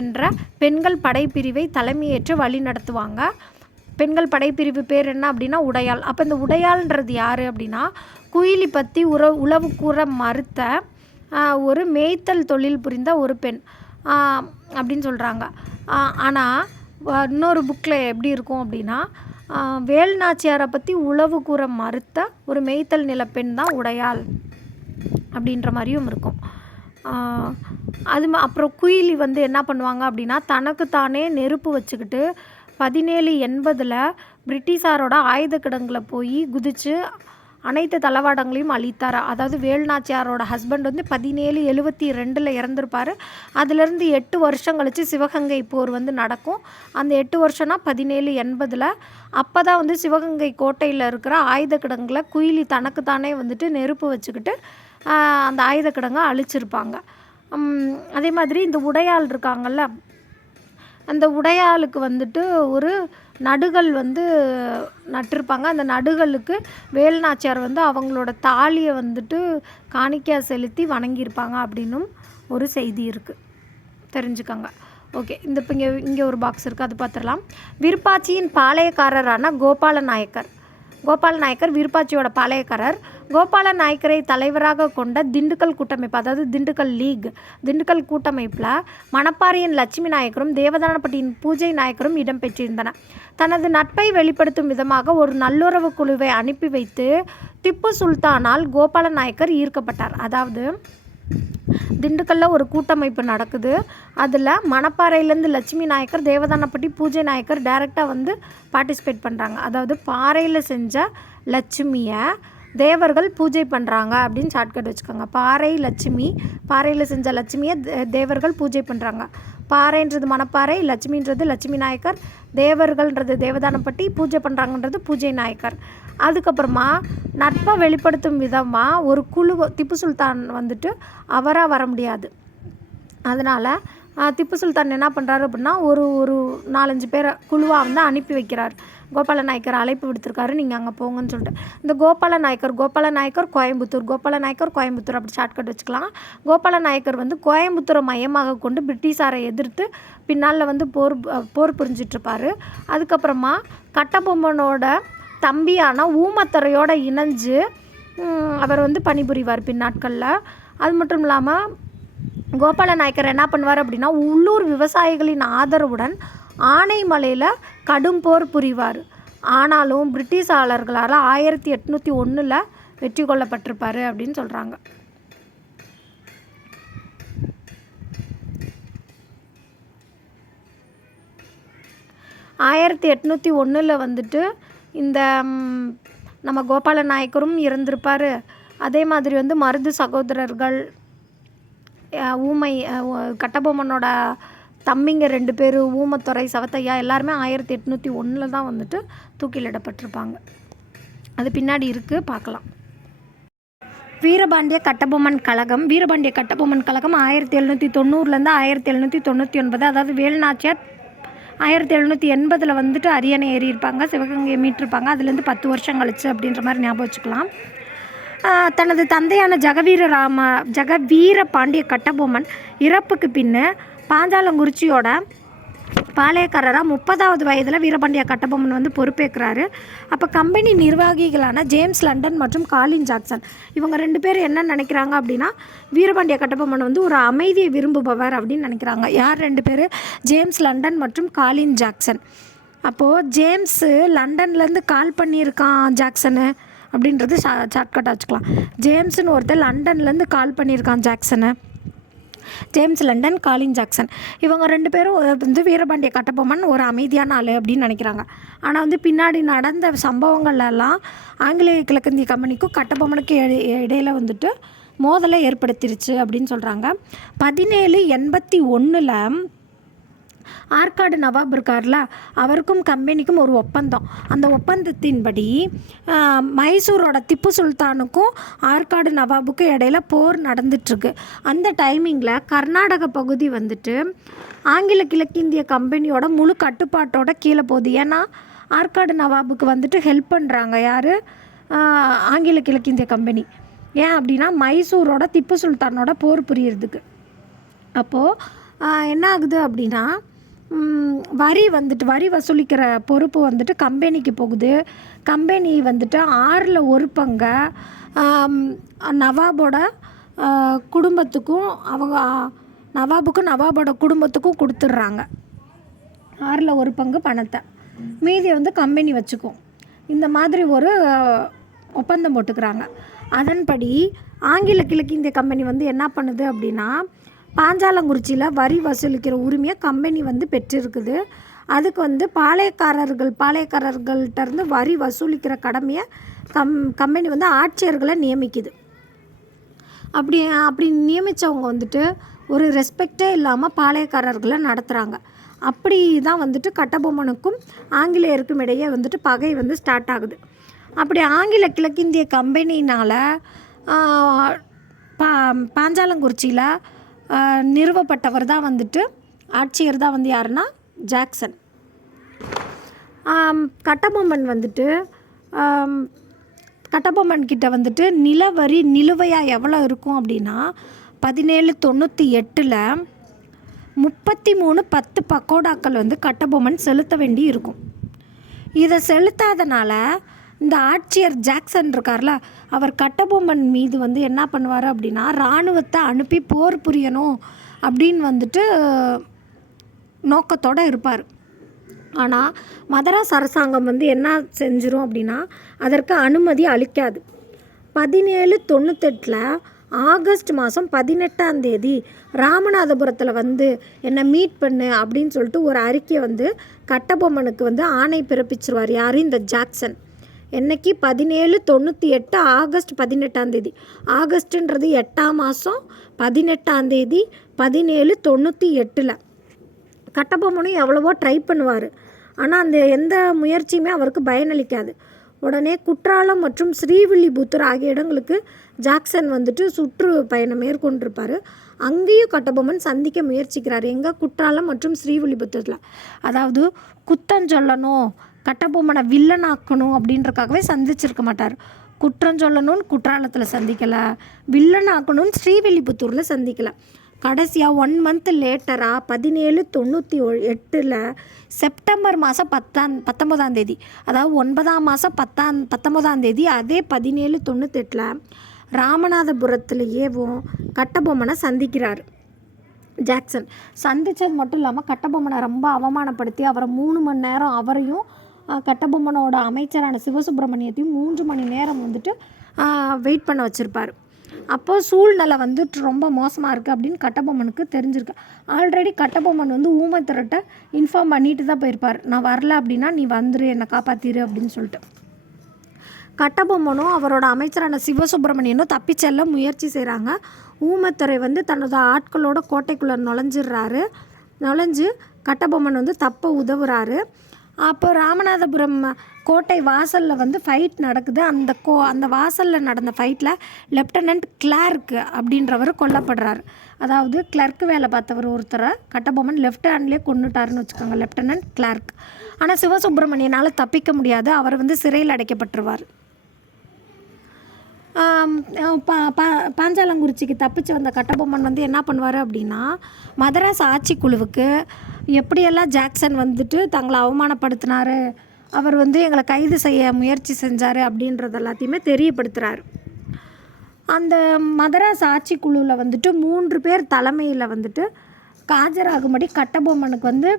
என்ற பெண்கள் படைப்பிரிவை தலைமையேற்று வழி நடத்துவாங்க. பெண்கள் படைப்பிரிவு பேர் என்ன அப்படின்னா உடையாள். அப்போ இந்த உடையாள்ன்றது யார் அப்படின்னா, குயிலி பற்றி உளவு கூற மறுத்த ஒரு மேய்த்தல் தொழில் புரிந்த ஒரு பெண் அப்படின்னு சொல்கிறாங்க. ஆனால் இன்னொரு புக்கில் எப்படி இருக்கும் அப்படின்னா, வேலுநாச்சியாரை பற்றி உளவு கூற மறுத்த ஒரு மேய்த்தல் நிலப்பெண் தான் உடையாள் அப்படின்ற மாதிரியும் இருக்கும். அப்புறம் குயிலி வந்து என்ன பண்ணுவாங்க அப்படின்னா, தனக்கு தானே நெருப்பு வச்சுக்கிட்டு 1780 பிரிட்டிஷாரோட ஆயுத கிடங்கில் போய் குதித்து அனைத்து தளவாடங்களையும் அழித்தார். அதாவது வேலுநாச்சியாரோட ஹஸ்பண்ட் வந்து 1772 இறந்துருப்பார். அதுலேருந்து 8 வருஷம் கழித்து சிவகங்கை போர் வந்து நடக்கும். அந்த 8 வருஷம்னா 1780. அப்போ தான் வந்து சிவகங்கை கோட்டையில் இருக்கிற ஆயுத கிடங்கில் குயிலி தனக்கு தானே வந்துட்டு நெருப்பு வச்சுக்கிட்டு அந்த ஆயுத கிடங்கை அழிச்சிருப்பாங்க. அதே மாதிரி இந்த உடையாள் இருக்காங்கள்ல, அந்த உடையாளுக்கு வந்துட்டு ஒரு நடுகள் வந்து நட்டிருப்பாங்க. அந்த நடுகளுக்கு வேலுநாச்சியார் வந்து அவங்களோட தாலியை வந்துட்டு காணிக்கையாக செலுத்தி வணங்கியிருப்பாங்க அப்படின்னும் ஒரு செய்தி இருக்குது, தெரிஞ்சுக்கோங்க. ஓகே, இப்போ இங்கே ஒரு பாக்ஸ் இருக்குது, அது பார்த்துடலாம். விருப்பாட்சியின் பாளையக்காரரான கோபால நாயக்கர் விருப்பாட்சியோட பாளையக்காரர். கோபால நாயக்கரை தலைவராக கொண்ட திண்டுக்கல் கூட்டமைப்பு, அதாவது திண்டுக்கல் லீக், திண்டுக்கல் கூட்டமைப்பில் மணப்பாறையின் லட்சுமி நாயக்கரும் தேவதானப்பட்டியின் பூஜை நாயக்கரும் இடம்பெற்றிருந்தனர். தனது நட்பை வெளிப்படுத்தும் விதமாக ஒரு நல்லுறவு குழுவை அனுப்பி வைத்து திப்பு சுல்தானால் கோபால நாயக்கர் ஈர்க்கப்பட்டார். அதாவது திண்டுக்கல்லில் ஒரு கூட்டமைப்பு நடக்குது. அதில் மணப்பாறையிலேருந்து லட்சுமி நாயக்கர், தேவதானப்பட்டி பூஜை நாயக்கர் டைரெக்டாக வந்து பார்ட்டிசிபேட் பண்ணுறாங்க. அதாவது பாறையில் செஞ்ச லட்சுமியை தேவர்கள் பூஜை பண்ணுறாங்க அப்படின்னு ஷார்ட்கட் வச்சுக்கோங்க. பாறையில் செஞ்ச லட்சுமியை தேவர்கள் பூஜை பண்ணுறாங்க. பாறைன்றது மணப்பாறை, லட்சுமின்றது லட்சுமி நாயக்கர், தேவர்கள்ன்றது தேவதானப்பட்டி, பூஜை பண்ணுறாங்கன்றது பூஜை நாயக்கர். அதுக்கப்புறமா நட்பை வெளிப்படுத்தும் விதமாக ஒரு குழு, திப்பு சுல்தான் வந்துட்டு அவராக வர முடியாது. அதனால் திப்பு சுல்தான் என்ன பண்ணுறாரு அப்படின்னா, ஒரு 4-5 பேரை குழுவாக வந்து அனுப்பி வைக்கிறார். கோபால நாயக்கர் அழைப்பு விடுத்திருக்காரு, நீங்கள் அங்கே போங்கன்னு சொல்லிட்டு. இந்த கோபால நாயக்கர் கோயம்புத்தூர் அப்படி ஷார்ட்கட் வச்சுக்கலாம். கோபால நாயக்கர் வந்து கோயம்புத்தூரை மையமாக கொண்டு பிரிட்டிஷாரை எதிர்த்து பின்னால் வந்து போர் புரிஞ்சிட்ருப்பார். அதுக்கப்புறமா கட்டபொம்மனோட தம்பியான ஊமத்துறையோட இணைஞ்சு அவர் வந்து பணிபுரிவார் பின்னாட்களில். அது மட்டும் இல்லாமல் கோபால நாயக்கர் என்ன பண்ணுவார் அப்படின்னா, உள்ளூர் விவசாயிகளின் ஆதரவுடன் ஆனைமலையில் கடும் போர் புரிவார். ஆனாலும் பிரிட்டிஷாளர்களால் 1801 வெற்றி கொள்ளப்பட்டிருப்பார் அப்படின்னு சொல்கிறாங்க. ஆயிரத்தி 801 வந்துட்டு இந்த நம்ம கோபால நாயக்கரும் இறந்திருப்பார். அதே மாதிரி வந்து மருது சகோதரர்கள், ஊமை கட்டபொம்மனோட தம்பிங்க 2 பேர், ஊமத்துறை, சவத்தையா எல்லாருமே 1801 தான் வந்துட்டு தூக்கிலிடப்பட்டிருப்பாங்க. அது பின்னாடி இருக்குது, பார்க்கலாம். வீரபாண்டிய கட்டபொம்மன் கழகம் 1790 1799, அதாவது வேலுநாச்சியார் 1780 வந்துட்டு அரியணை ஏறியிருப்பாங்க, சிவகங்கையை மீட்டிருப்பாங்க. அதுலேருந்து 10 வருஷம் கழிச்சு அப்படின்ற மாதிரி ஞாபகம் வச்சுக்கலாம். தனது தந்தையான ஜெகவீர பாண்டிய கட்டபொம்மன் இறப்புக்கு பின்னு பாஞ்சாலங்குறிச்சியோட பாளையக்காரராக 30வது வயதில் வீரபாண்டிய கட்டபொம்மன் வந்து பொறுப்பேற்கிறாரு. அப்போ கம்பெனி நிர்வாகிகளான ஜேம்ஸ் லண்டன் மற்றும் காலின் ஜாக்சன் இவங்க 2 பேர் என்ன நினைக்கிறாங்க அப்படின்னா, வீரபாண்டிய கட்டபொம்மன் வந்து ஒரு அமைதியை விரும்புபவர் அப்படின்னு நினைக்கிறாங்க. யார் 2 பேர்? ஜேம்ஸ் லண்டன் மற்றும் காலின் ஜாக்சன். அப்போது ஜேம்ஸு லண்டன்லேருந்து கால் பண்ணியிருக்கான் ஜாக்சனு அப்படின்றது ஷார்ட்கட்டாக வச்சுக்கலாம். ஜேம்ஸுன்னு ஒருத்தர் லண்டன்லேருந்து கால் பண்ணியிருக்கான் ஜாக்சனு. ஜேம்ஸ் லண்டன், காலின் ஜாக்சன் இவங்க 2 பேரும் வந்து வீரபாண்டிய கட்டபொம்மன் ஒரு அமைதியான ஆள் அப்படின்னு நினைக்கிறாங்க. ஆனால் வந்து பின்னாடி நடந்த சம்பவங்கள்லாம் ஆங்கிலேய கிழக்கிந்திய கம்பெனிக்கும் கட்டபொம்மனுக்கு இடையில் வந்துட்டு மோதலை ஏற்படுத்திருச்சு அப்படின்னு சொல்கிறாங்க. 1781 ஆற்காடு நவாப் இருக்கார்ல, அவருக்கும் கம்பெனிக்கும் ஒரு ஒப்பந்தம். அந்த ஒப்பந்தத்தின்படி மைசூரோட திப்பு சுல்தானுக்கும் ஆற்காடு நவாபுக்கும் இடையில போர் நடந்துட்டுருக்கு. அந்த டைமிங்கில் கர்நாடக பகுதி வந்துட்டு ஆங்கில கிழக்கிந்திய கம்பெனியோட முழு கட்டுப்பாட்டோட கீழே போகுது. ஏன்னா ஆற்காடு நவாபுக்கு வந்துட்டு ஹெல்ப் பண்ணுறாங்க யார்? ஆங்கில கிழக்கிந்திய கம்பெனி. ஏன் அப்படின்னா மைசூரோட திப்பு சுல்தானோட போர் புரியறதுக்கு. அப்போது என்ன ஆகுது அப்படின்னா, வரி வசூலிக்கிற பொறுப்பு வந்துட்டு கம்பெனிக்கு போகுது. கம்பெனி வந்துட்டு 1/6 பங்கை நவாபோட குடும்பத்துக்கும் நவாபோட குடும்பத்துக்கும் கொடுத்துட்றாங்க. 1/6 பங்கு பணத்தை, மீதியை வந்து கம்பெனி வச்சுக்கும். இந்த மாதிரி ஒரு ஒப்பந்தம் போட்டுக்கிறாங்க. அதன்படி ஆங்கில கிழக்கிந்திய கம்பெனி வந்து என்ன பண்ணுது அப்படின்னா, பாஞ்சாலங்குறிச்சியில் வரி வசூலிக்கிற உரிமையை கம்பெனி வந்து பெற்றிருக்குது. அதுக்கு வந்து பாளையக்காரர்கள்ட்டேருந்து வரி வசூலிக்கிற கடமையை கம்பெனி வந்து ஆட்சியர்களை நியமிக்குது. அப்படி நியமித்தவங்க வந்துட்டு ஒரு ரெஸ்பெக்டே இல்லாமல் பாளையக்காரர்களை நடத்துகிறாங்க. அப்படி தான் வந்துட்டு கட்டபொம்மனுக்கும் ஆங்கிலேயருக்கும் இடையே வந்துட்டு பகை வந்து ஸ்டார்ட் ஆகுது. அப்படி ஆங்கில கிழக்கிந்திய கம்பெனினால் பாஞ்சாலங்குறிச்சியில் நிறுவப்பட்டவர் தான் வந்துட்டு ஆட்சியர் தான் வந்து யாருன்னா ஜாக்சன். கட்டபொம்மன் வந்துட்டு கட்டபொம்மன் கிட்ட வந்துட்டு நிலவரி நிலுவையாக எவ்வளோ இருக்கும் அப்படின்னா 1798 33 பக்கோடாக்கள் வந்து கட்டபொம்மன் செலுத்த வேண்டி இருக்கும். இதை செலுத்தாதனால இந்த ஆட்சியர் ஜாக்சன் இருக்கார்ல, அவர் கட்டபொம்மன் மீது வந்து என்ன பண்ணுவார் அப்படின்னா, இராணுவத்தை அனுப்பி போர் புரியணும் அப்படின்னு வந்துட்டு நோக்கத்தோடு இருப்பார். ஆனால் மதராஸ் அரசாங்கம் வந்து என்ன செஞ்சிரும் அப்படின்னா, அதற்கு அனுமதி அளிக்காது. 1798 ஆகஸ்ட் மாதம் 18 ராமநாதபுரத்தில் வந்து என்னை மீட் பண்ணு அப்படின்னு சொல்லிட்டு ஒரு அறிக்கையை வந்து கட்டபொம்மனுக்கு வந்து ஆணை பிறப்பிச்சிருவார். யார்? இந்த ஜாக்சன். என்னைக்கு? 1798 ஆகஸ்ட் 18 ஆகஸ்ட்டுன்றது 8ஆம் மாதம் 18 1798. கட்டபொம்மனும் எவ்வளவோ ட்ரை பண்ணுவார். ஆனால் அந்த எந்த முயற்சியுமே அவருக்கு பயனளிக்காது. உடனே குற்றாலம் மற்றும் ஸ்ரீவில்லிபுத்தூர் ஆகிய இடங்களுக்கு ஜாக்சன் வந்துட்டு சுற்றுப்பயணம் மேற்கொண்டிருப்பார். அங்கேயும் கட்டபொம்மன் சந்திக்க முயற்சிக்கிறார். எங்கே? குற்றாலம் மற்றும் ஸ்ரீவில்லிபுத்தூரில். அதாவது குத்தம் சொல்லணும், கட்டபொம்மனை வில்லனாக்கணும் அப்படின்றக்காகவே சந்திச்சிருக்க மாட்டார். குற்றம் சொல்லணும்னு குற்றாலத்தில் சந்திக்கலை, வில்லனாக்கணும்னு ஸ்ரீவில்லிபுத்தூரில் சந்திக்கலை. கடைசியாக 1 மந்த் லேட்டராக 1798 செப்டம்பர் மாதம் 19 அதாவது 9ஆம் மாதம் 19 அதே 1798 ராமநாதபுரத்துலேயேவும் கட்டபொம்மனை சந்திக்கிறார் ஜாக்சன். சந்தித்தது மட்டும் இல்லாமல் கட்டபொம்மனை ரொம்ப அவமானப்படுத்தி அவரை 3 மணி நேரம் அவரையும் கட்டபொம்மனோட அமைச்சரான சிவசுப்பிரமணியத்தையும் 3 மணி நேரம் வந்துட்டு வெயிட் பண்ண வச்சுருப்பார். அப்போது சூழ்நிலை வந்து ரொம்ப மோசமாக இருக்குது அப்படின்னு கட்டபொம்மனுக்கு தெரிஞ்சிருக்கு. ஆல்ரெடி கட்டபொம்மன் வந்து ஊமைத்துறைட்ட இன்ஃபார்ம் பண்ணிட்டு தான் போயிருப்பார், நான் வரல அப்படின்னா நீ வந்துரு, என்னை காப்பாற்றிரு அப்படின்னு சொல்லிட்டு. கட்டபொம்மனும் அவரோட அமைச்சரான சிவசுப்பிரமணியனும் தப்பிச்செல்ல முயற்சி செய்கிறாங்க. ஊமைத்துறை வந்து தனது ஆட்களோட கோட்டைக்குள்ளே நுழைஞ்சு கட்டபொம்மன் வந்து தப்ப உதவுறாரு. அப்போ ராமநாதபுரம் கோட்டை வாசலில் வந்து ஃபைட் நடக்குது. அந்த வாசலில் நடந்த ஃபைட்டில் லெஃப்டினன்ட் கிளார்க் அப்படின்றவர் கொல்லப்படுறார். அதாவது கிளர்க்கு வேலை பார்த்தவர் ஒருத்தரை கட்டபொம்மன் லெஃப்ட் ஹேண்ட்லேயே கொண்டுட்டாருன்னு வச்சுக்கோங்க, லெஃப்டினன்ட் கிளார்க். ஆனால் சிவசுப்பிரமணியனால் தப்பிக்க முடியாது, அவர் வந்து சிறையில் அடைக்கப்பட்டுருவார். பாஞ்சாலங்குறிச்சிக்கு தப்பிச்சு வந்த கட்டபொம்மன் வந்து என்ன பண்ணுவார் அப்படின்னா, மதராஸ் ஆட்சிக்குழுவுக்கு எப்படியெல்லாம் ஜாக்சன் வந்துட்டு தங்களை அவமானப்படுத்தினார், அவர் வந்து எங்களை கைது செய்ய முயற்சி செஞ்சார் அப்படின்றது எல்லாத்தையுமே தெரியப்படுத்துகிறார். அந்த மதராஸ் ஆட்சிக்குழுவில் வந்துட்டு 3 பேர் தலைமையில் வந்துட்டு ஆஜராகும்படி கட்டபொம்மனுக்கு வந்து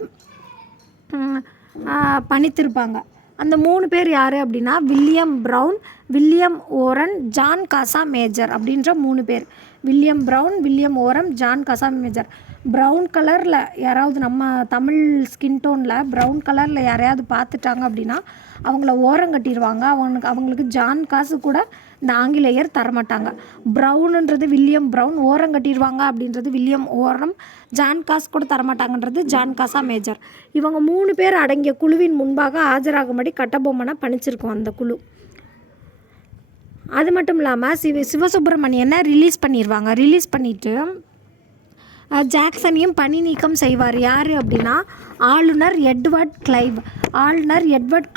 பணித்திருப்பாங்க. அந்த 3 பேர் யார் அப்படின்னா வில்லியம் ப்ரவுன், வில்லியம் ஓரன், ஜான் காசா மேஜர் அப்படின்ற 3 பேர். வில்லியம் ப்ரவுன், வில்லியம் ஓரம், ஜான் காசா மேஜர். ப்ரௌன் கலரில் யாராவது நம்ம தமிழ் ஸ்கின் டோனில் ப்ரௌன் கலரில் யாரையாவது பார்த்துட்டாங்க அப்படின்னா அவங்கள ஓரம் கட்டிடுவாங்க. அவங்களுக்கு ஜான் காசு கூட இந்த ஆங்கிலேயர் தரமாட்டாங்க. ப்ரௌனுன்றது வில்லியம் ப்ரவுன், ஓரம் கட்டிடுவாங்க அப்படின்றது வில்லியம் ஓரம், ஜான் காசு கூட தரமாட்டாங்கன்றது ஜான் காசா மேஜர். இவங்க 3 பேர் அடங்கிய குழுவின் முன்பாக ஆஜராகும்படி கட்டபொம்மனை பணிச்சிருக்கோம் அந்த குழு. அது மட்டும் இல்லாமல் சிவசுப்பிரமணியனை ரிலீஸ் பண்ணிடுவாங்க. ரிலீஸ் பண்ணிவிட்டு ஜாக்சனையும் பணி நீக்கம் செய்வார். யார் அப்படின்னா ஆளுநர் எட்வர்ட்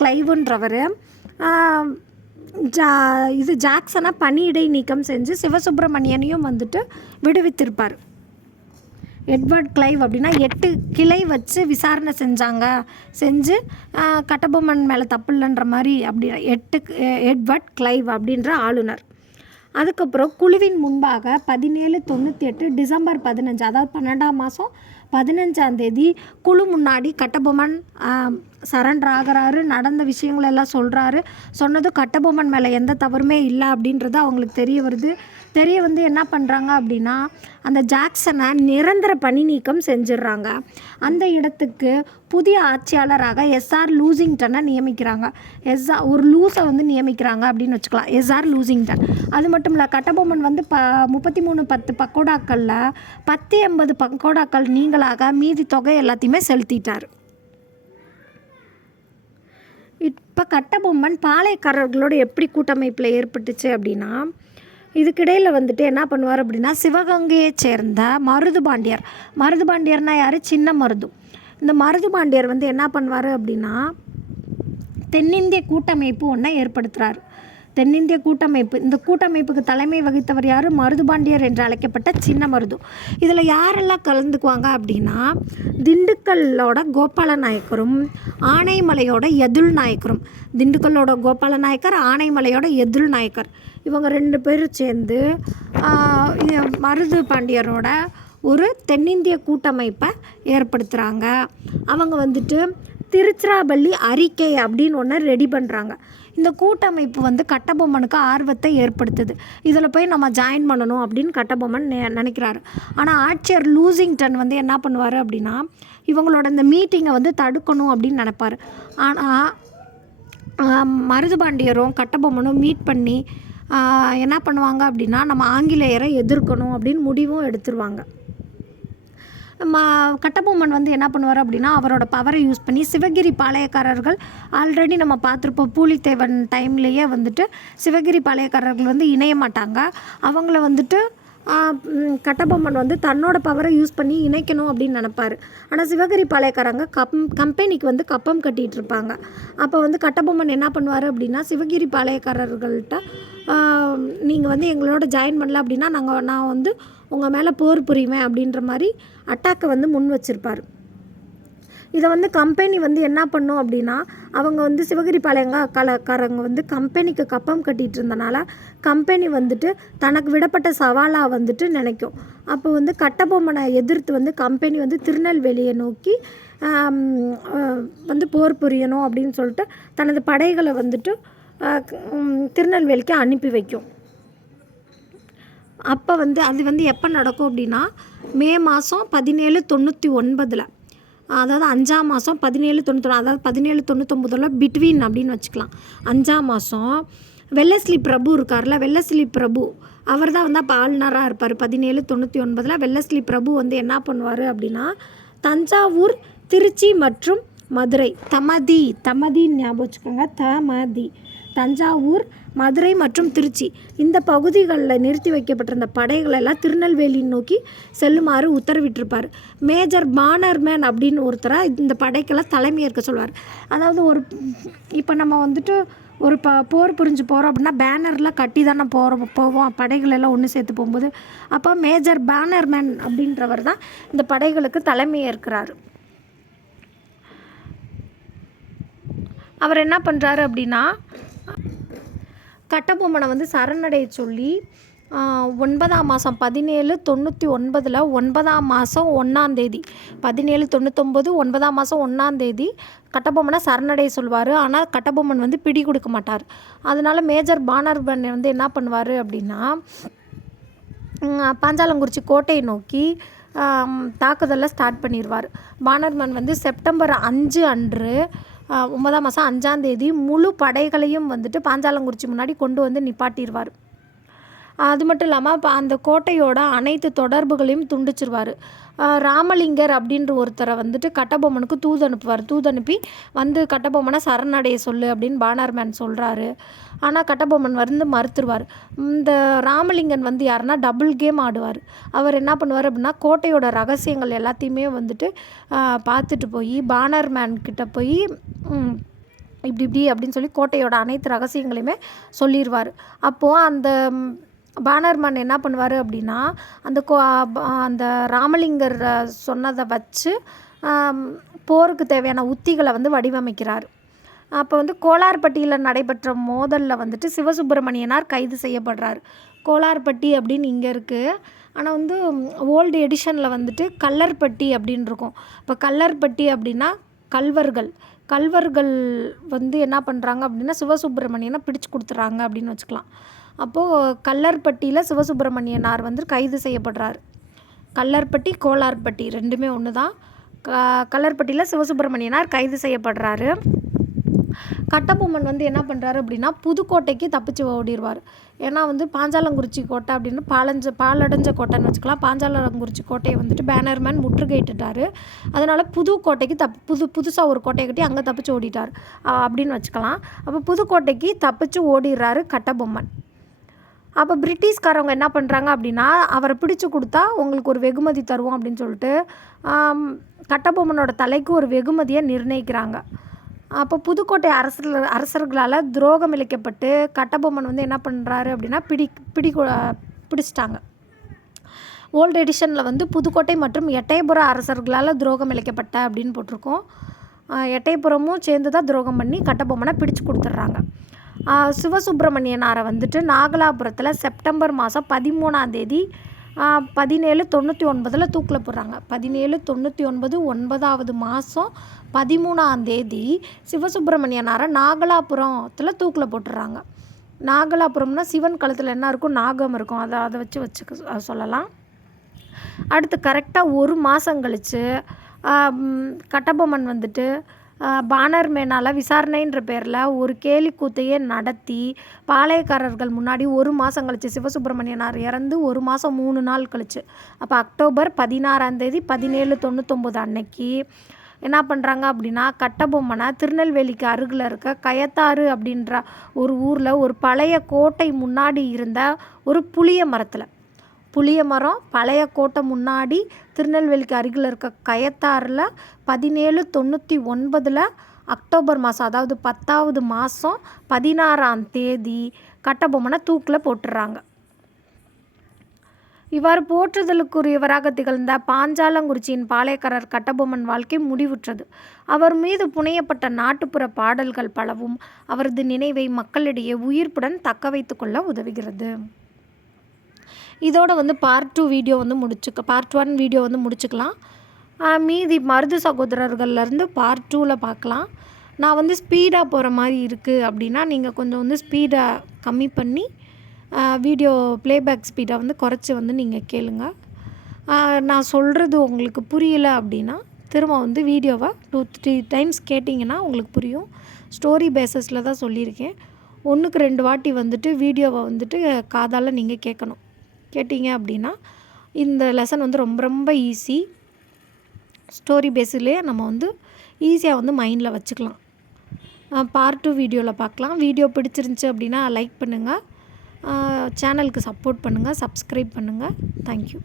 கிளைவ்ன்றவர் ஜாக்சனை பணியிடை நீக்கம் செஞ்சு சிவசுப்பிரமணியனையும் வந்துட்டு விடுவித்திருப்பார். எட்வர்ட் கிளைவ் அப்படின்னா 8 கிளை வச்சு விசாரணை செஞ்சு கட்டபொம்மன் மேலே தப்பு இல்லைன்ற மாதிரி அப்படி எட்வர்ட் கிளைவ் அப்படின்ற ஆளுநர். அதுக்கப்புறம் குழுவின் முன்பாக 1798 டிசம்பர் 15, அதாவது 12ஆம் மாதம் 15ஆம் தேதி குழு முன்னாடி கட்டபொம்மன் சரண்டர் ஆகிறாரு. நடந்த விஷயங்கள் எல்லாம் சொல்கிறாரு. சொன்னது கட்டபொம்மன் மேலே எந்த தவறுமே இல்லை அப்படின்றது அவங்களுக்கு தெரிய வந்து என்ன பண்ணுறாங்க அப்படின்னா அந்த ஜாக்சனை நிரந்தர பணி நீக்கம் செஞ்சிடுறாங்க. அந்த இடத்துக்கு புதிய ஆட்சியாளராக எஸ்ஆர் லூசிங்டனை நியமிக்கிறாங்க. ஒரு லூஸை வந்து நியமிக்கிறாங்க அப்படின்னு வச்சுக்கலாம், எஸ்ஆர் லூசிங்டன். அது மட்டும் இல்லை, கட்டபொம்மன் வந்து 33 பக்கோடாக்களில் 1080 பக்கோடாக்கள் நீங்களாக மீதி தொகை எல்லாத்தையுமே செலுத்திட்டார். இப்போ கட்டபொம்மன் பாளையக்காரர்களோடு எப்படி கூட்டமைப்பில் ஏற்பட்டுச்சு அப்படின்னா, இதுக்கிடையில் வந்துட்டு என்ன பண்ணுவார் அப்படின்னா சிவகங்கையை சேர்ந்த மருதுபாண்டியர்னால் யார்? சின்ன மருது. இந்த மருதுபாண்டியர் வந்து என்ன பண்ணுவார் அப்படின்னா தென்னிந்திய கூட்டமைப்பு ஒன்றை ஏற்படுத்துகிறார். தென்னிந்திய கூட்டமைப்பு, இந்த கூட்டமைப்புக்கு தலைமை வகித்தவர் யார்? மருதுபாண்டியர் என்று அழைக்கப்பட்ட சின்ன மருது. இதில் யாரெல்லாம் கலந்துக்குவாங்க அப்படின்னா திண்டுக்கல்லோட கோபால நாயக்கரும் ஆனைமலையோட எதுல் நாயக்கரும். திண்டுக்கல்லோட கோபால நாயக்கர், ஆனைமலையோட எதுல் நாயக்கர், இவங்க 2 பேரும் சேர்ந்து மருது பாண்டியரோட ஒரு தென்னிந்திய கூட்டமைப்பை ஏற்படுத்துகிறாங்க. அவங்க வந்துட்டு திருச்சிராப்பள்ளி அறிக்கை அப்படின்னு ஒன்று ரெடி பண்ணுறாங்க. இந்த கூட்டமைப்பு வந்து கட்டபொம்மனுக்கு ஆர்வத்தை ஏற்படுத்துது. இதில் போய் நம்ம ஜாயின் பண்ணணும் அப்படின்னு கட்டபொம்மன் நினைக்கிறாரு. ஆனால் ஆட்சியர் லூசிங்டன் வந்து என்ன பண்ணுவார் அப்படின்னா இவங்களோட இந்த மீட்டிங்கை வந்து தடுக்கணும் அப்படின்னு நினைப்பார். ஆனால் மருதுபாண்டியரும் கட்டபொம்மனும் மீட் பண்ணி என்ன பண்ணுவாங்க அப்படின்னா நம்ம ஆங்கிலேயரை எதிர்க்கணும் அப்படின்னு முடிவும் எடுத்துருவாங்க. கட்டபொம்மன் வந்து என்ன பண்ணுவார் அப்படின்னா அவரோட பவரை யூஸ் பண்ணி சிவகிரி பாளையக்காரர்கள் ஆல்ரெடி நம்ம பார்த்துருப்போம், பூலித்தேவன் டைம்லேயே வந்துட்டு சிவகிரி பாளையக்காரர்கள் வந்து இணைய மாட்டாங்க. அவங்கள வந்துட்டு கட்டபொம்மன் வந்து தன்னோட பவரை யூஸ் பண்ணி இணைக்கணும் அப்படின்னு நினப்பார். ஆனால் சிவகிரி பாளையக்காரங்க கம்பெனிக்கு வந்து கப்பம் கட்டிகிட்டு இருப்பாங்க. அப்போ வந்து கட்டபொம்மன் என்ன பண்ணுவார் அப்படின்னா சிவகிரி பாளையக்காரர்கள்ட்ட நீங்கள் வந்து எங்களோட ஜாயின் பண்ணல அப்படின்னா நான் வந்து உங்கள் மேலே போர் புரிவேன் அப்படின்ற மாதிரி அட்டாக்கை வந்து முன் வச்சுருப்பார். இதை வந்து கம்பெனி வந்து என்ன பண்ணும் அப்படின்னா அவங்க வந்து சிவகிரி பாளையக்காரங்க வந்து கம்பெனிக்கு கப்பம் கட்டிகிட்டு இருந்தனால கம்பெனி வந்துட்டு தனக்கு விடப்பட்ட சவாலாக வந்துட்டு நினைக்கும். அப்போ வந்து கட்டபொம்மனை எதிர்த்து வந்து கம்பெனி வந்து திருநெல்வேலியை நோக்கி வந்து போர் புரியணும் அப்படின்னு சொல்லிட்டு தனது படைகளை வந்துட்டு திருநெல்வேலிக்கு அனுப்பி வைக்கும். அப்போ அது எப்போ நடக்கும் அப்படின்னா மே மாதம் 1799, அதாவது 5ஆம் மாதம் 1799, அதாவது 1799 பிட்வீன் அப்படின்னு வச்சுக்கலாம். 5ஆம் மாதம் வெல்லஸ்லி பிரபு இருக்கார்ல, வெல்லஸ்லி பிரபு அவர் தான் அப்போ ஆளுநராக இருப்பார். 1799 வெல்லஸ்லி பிரபு என்ன பண்ணுவார் அப்படின்னா தஞ்சாவூர், திருச்சி மற்றும் மதுரை, தமதின்னு ஞாபகம் வச்சுக்கோங்க, தஞ்சாவூர், மதுரை மற்றும் திருச்சி இந்த பகுதிகளில் நிறுத்தி வைக்கப்பட்டிருந்த படைகளெல்லாம் திருநெல்வேலி நோக்கி செல்லுமாறு உத்தரவிட்டிருப்பார். மேஜர் பானர்மேன் அப்படின்னு ஒருத்தரை இந்த படைக்கெல்லாம் தலைமையேற்க சொல்வார். அதாவது இப்போ நம்ம ஒரு போர் புரிஞ்சு போகிறோம் அப்படின்னா பேனரில் கட்டி தானே போவோம் படைகளெல்லாம் ஒன்று சேர்த்து போகும்போது. அப்போ மேஜர் பானர்மேன் அப்படின்றவர் தான் இந்த படைகளுக்கு தலைமையேற்கிறார். அவர் என்ன பண்ணுறாரு அப்படின்னா கட்டபொம்மனை சரணடைய சொல்லி 9ஆம் மாதம் 1799 9ஆம் மாதம் 1ஆம் தேதி 1799 9ஆம் மாதம் 1ஆம் தேதி கட்டபொம்மனை சரணடைய சொல்வார். ஆனால் கட்டபொம்மன் பிடி கொடுக்க மாட்டார். அதனால் மேஜர் பானர்மேன் என்ன பண்ணுவார் அப்படின்னா பாஞ்சாலங்குறிச்சி கோட்டையை நோக்கி தாக்குதலை ஸ்டார்ட் பண்ணிடுவார். பானர்மேன் செப்டம்பர் 5 அன்று 9ஆம் மாதம் 5ஆம் தேதி முழு படைகளையும் பாஞ்சாலங்குறிச்சி முன்னாடி கொண்டு நிப்பாட்டிடுவார். அது மட்டும் இல்லாமல் அந்த கோட்டையோட அனைத்து தொடர்புகளையும் துண்டிச்சிருவார். ராமலிங்கர் அப்படின்ற ஒருத்தரை கட்டபொம்மனுக்கு தூதனுப்பி கட்டபொம்மனை சரணடைய சொல்லு அப்படின்னு பானர்மேன் சொல்கிறாரு. ஆனால் கட்டபொம்மன் மறுத்துருவார். இந்த ராமலிங்கன் யாருன்னா டபுள் கேம் ஆடுவார். அவர் என்ன பண்ணுவார் அப்படின்னா கோட்டையோட ரகசியங்கள் எல்லாத்தையுமே பார்த்துட்டு போய் பானர்மேன் கிட்ட போய் இப்படி அப்படின்னு சொல்லி கோட்டையோட அனைத்து ரகசியங்களையுமே சொல்லிடுவார். அப்போது அந்த பானர்மேன் என்ன பண்ணுவார் அப்படின்னா அந்த ராமலிங்கர் சொன்னதை வச்சு போருக்கு தேவையான உத்திகளை வடிவமைக்கிறார். அப்போ கோலார்பட்டியில் நடைபெற்ற மோதலில் சிவசுப்பிரமணியனார் கைது செய்யப்படுறார். கோலார்பட்டி அப்படின்னு இங்கே இருக்குது. ஆனால் ஓல்டு எடிஷனில் கல்லர்பட்டி அப்படின்னு இருக்கும். இப்போ கல்லர்பட்டி அப்படின்னா கல்வர்கள் என்ன பண்ணுறாங்க அப்படின்னா சிவசுப்பிரமணியனை பிடிச்சு கொடுத்துட்றாங்க அப்படின்னு வச்சுக்கலாம். அப்போது கல்லர்பட்டியில் சிவசுப்பிரமணியனார் கைது செய்யப்படுறார். கல்லர்பட்டி கோலார்பட்டி ரெண்டுமே ஒன்று தான். கல்லர்பட்டியில் சிவசுப்பிரமணியனார் கைது செய்யப்படுறாரு. கட்டபொம்மன் என்ன பண்ணுறாரு அப்படின்னா புதுக்கோட்டைக்கு தப்பிச்சு ஓடிடுவார். ஏன்னா பாஞ்சாலங்குறிச்சி கோட்டை அப்படின்னு பாலடைஞ்ச கோட்டைன்னு வச்சுக்கலாம். பாஞ்சாலங்குறிச்சி கோட்டையை பேனர்மேன் முற்றுகையிட்டுட்டார். அதனால் புதுக்கோட்டைக்கு புதுசாக ஒரு கோட்டையை கட்டி அங்கே தப்பிச்சு ஓடிட்டார் அப்படின்னு வச்சுக்கலாம். அப்போ புதுக்கோட்டைக்கு தப்பிச்சு ஓடிடுறாரு கட்டபொம்மன். அப்போ பிரிட்டிஷ்காரவங்க என்ன பண்ணுறாங்க அப்படின்னா அவரை பிடிச்சு கொடுத்தா உங்களுக்கு ஒரு வெகுமதி தருவோம் அப்படின்னு சொல்லிட்டு கட்டபொம்மனோட தலைக்கு ஒரு வெகுமதியை நிர்ணயிக்கிறாங்க. அப்போ புதுக்கோட்டை அரசர்களால் துரோகம் இழைக்கப்பட்டு கட்டபொம்மன் என்ன பண்ணுறாரு அப்படின்னா பிடிச்சிட்டாங்க. ஓல்டு எடிஷனில் புதுக்கோட்டை மற்றும் எட்டயபுர அரசர்களால் துரோகம் இழைக்கப்பட்ட அப்படின்னு போட்டிருக்கோம். எட்டயபுரமும் சேர்ந்து தான் துரோகம் பண்ணி கட்டபொம்மனை பிடிச்சு கொடுத்துட்றாங்க. சிவசுப்பிரமணியனாரை நாகலாபுரத்தில் செப்டம்பர் மாதம் 13ஆம் தேதி 1799 தூக்கில் போடுறாங்க. 1799 9ஆவது மாதம் 13ஆம் தேதி சிவசுப்பிரமணியனாரை நாகலாபுரத்தில் தூக்கில் போட்டுடுறாங்க. நாகலாபுரம்னா சிவன் கழுத்தில் என்ன இருக்கும், நாகம் இருக்கும். அதை வச்சு சொல்லலாம். அடுத்து கரெக்டாக ஒரு மாதம் கழித்து கட்டபொம்மன் பானர்மேனால் விசாரணைன்ற பேரில் ஒரு கேலிக்கூத்தையே நடத்தி பாளையக்காரர்கள் முன்னாடி ஒரு மாதம் கழிச்சு சிவசுப்பிரமணியனார் இறந்து ஒரு மாதம் 3 நாள் கழிச்சு, அப்போ அக்டோபர் 16ஆம் தேதி 1799 அன்னைக்கு என்ன பண்ணுறாங்க அப்படின்னா கட்டபொம்மனை திருநெல்வேலிக்கு அருகில் இருக்க கயத்தாறு அப்படின்ற ஒரு ஊரில் ஒரு பழைய கோட்டை முன்னாடி இருந்த ஒரு புளிய மரம் பழைய கோட்டை முன்னாடி திருநெல்வேலிக்கு அருகில் இருக்க கயத்தாறில் 1799 அக்டோபர் மாதம், அதாவது 10ஆவது மாதம் 16ஆம் தேதி கட்டபொம்மனை தூக்கில் போட்டுடுறாங்க. இவ்வாறு போற்றுதலுக்குரியவராக திகழ்ந்த பாஞ்சாலங்குறிச்சியின் பாளையக்காரர் கட்டபொம்மன் வாழ்க்கை முடிவுற்றது. அவர் மீது புனையப்பட்ட நாட்டுப்புற பாடல்கள் பலவும் அவரது நினைவை மக்களிடையே உயிர்ப்புடன் தக்க வைத்து கொள்ள உதவுகிறது. இதோட பார்ட் 2 வீடியோ பார்ட் 1 வீடியோ முடிச்சுக்கலாம். மீதி மருது சகோதரர்கள்லேருந்து பார்ட் 2ல் பார்க்கலாம். நான் வந்து ஸ்பீடாக போகிற மாதிரி இருக்குது அப்படின்னா நீங்கள் கொஞ்சம் வந்து ஸ்பீடை கம்மி பண்ணி வீடியோ ப்ளேபேக் ஸ்பீடை வந்து குறைச்சி வந்து நீங்கள் கேளுங்க. நான் சொல்கிறது உங்களுக்கு புரியலை அப்படின்னா திரும்ப வந்து வீடியோவை 2-3 டைம்ஸ் கேட்டிங்கன்னா உங்களுக்கு புரியும். ஸ்டோரி பேஸஸில் தான் சொல்லியிருக்கேன். 1க்கு 2 வாட்டி வந்துட்டு வீடியோவை வந்துட்டு காதால் நீங்கள் கேட்கணும். கேட்டிங்க அப்படின்னா இந்த லெசன் வந்து ரொம்ப ரொம்ப ஈஸி. ஸ்டோரி பேஸிலே நம்ம வந்து ஈஸியாக வந்து மைண்டில் வச்சுக்கலாம். பார்ட் 2 வீடியோவில் பார்க்கலாம். வீடியோ பிடிச்சிருந்துச்சி அப்படின்னா லைக் பண்ணுங்கள். சேனலுக்கு சப்போர்ட் பண்ணுங்கள். சப்ஸ்கிரைப் பண்ணுங்கள். தேங்க்யூ.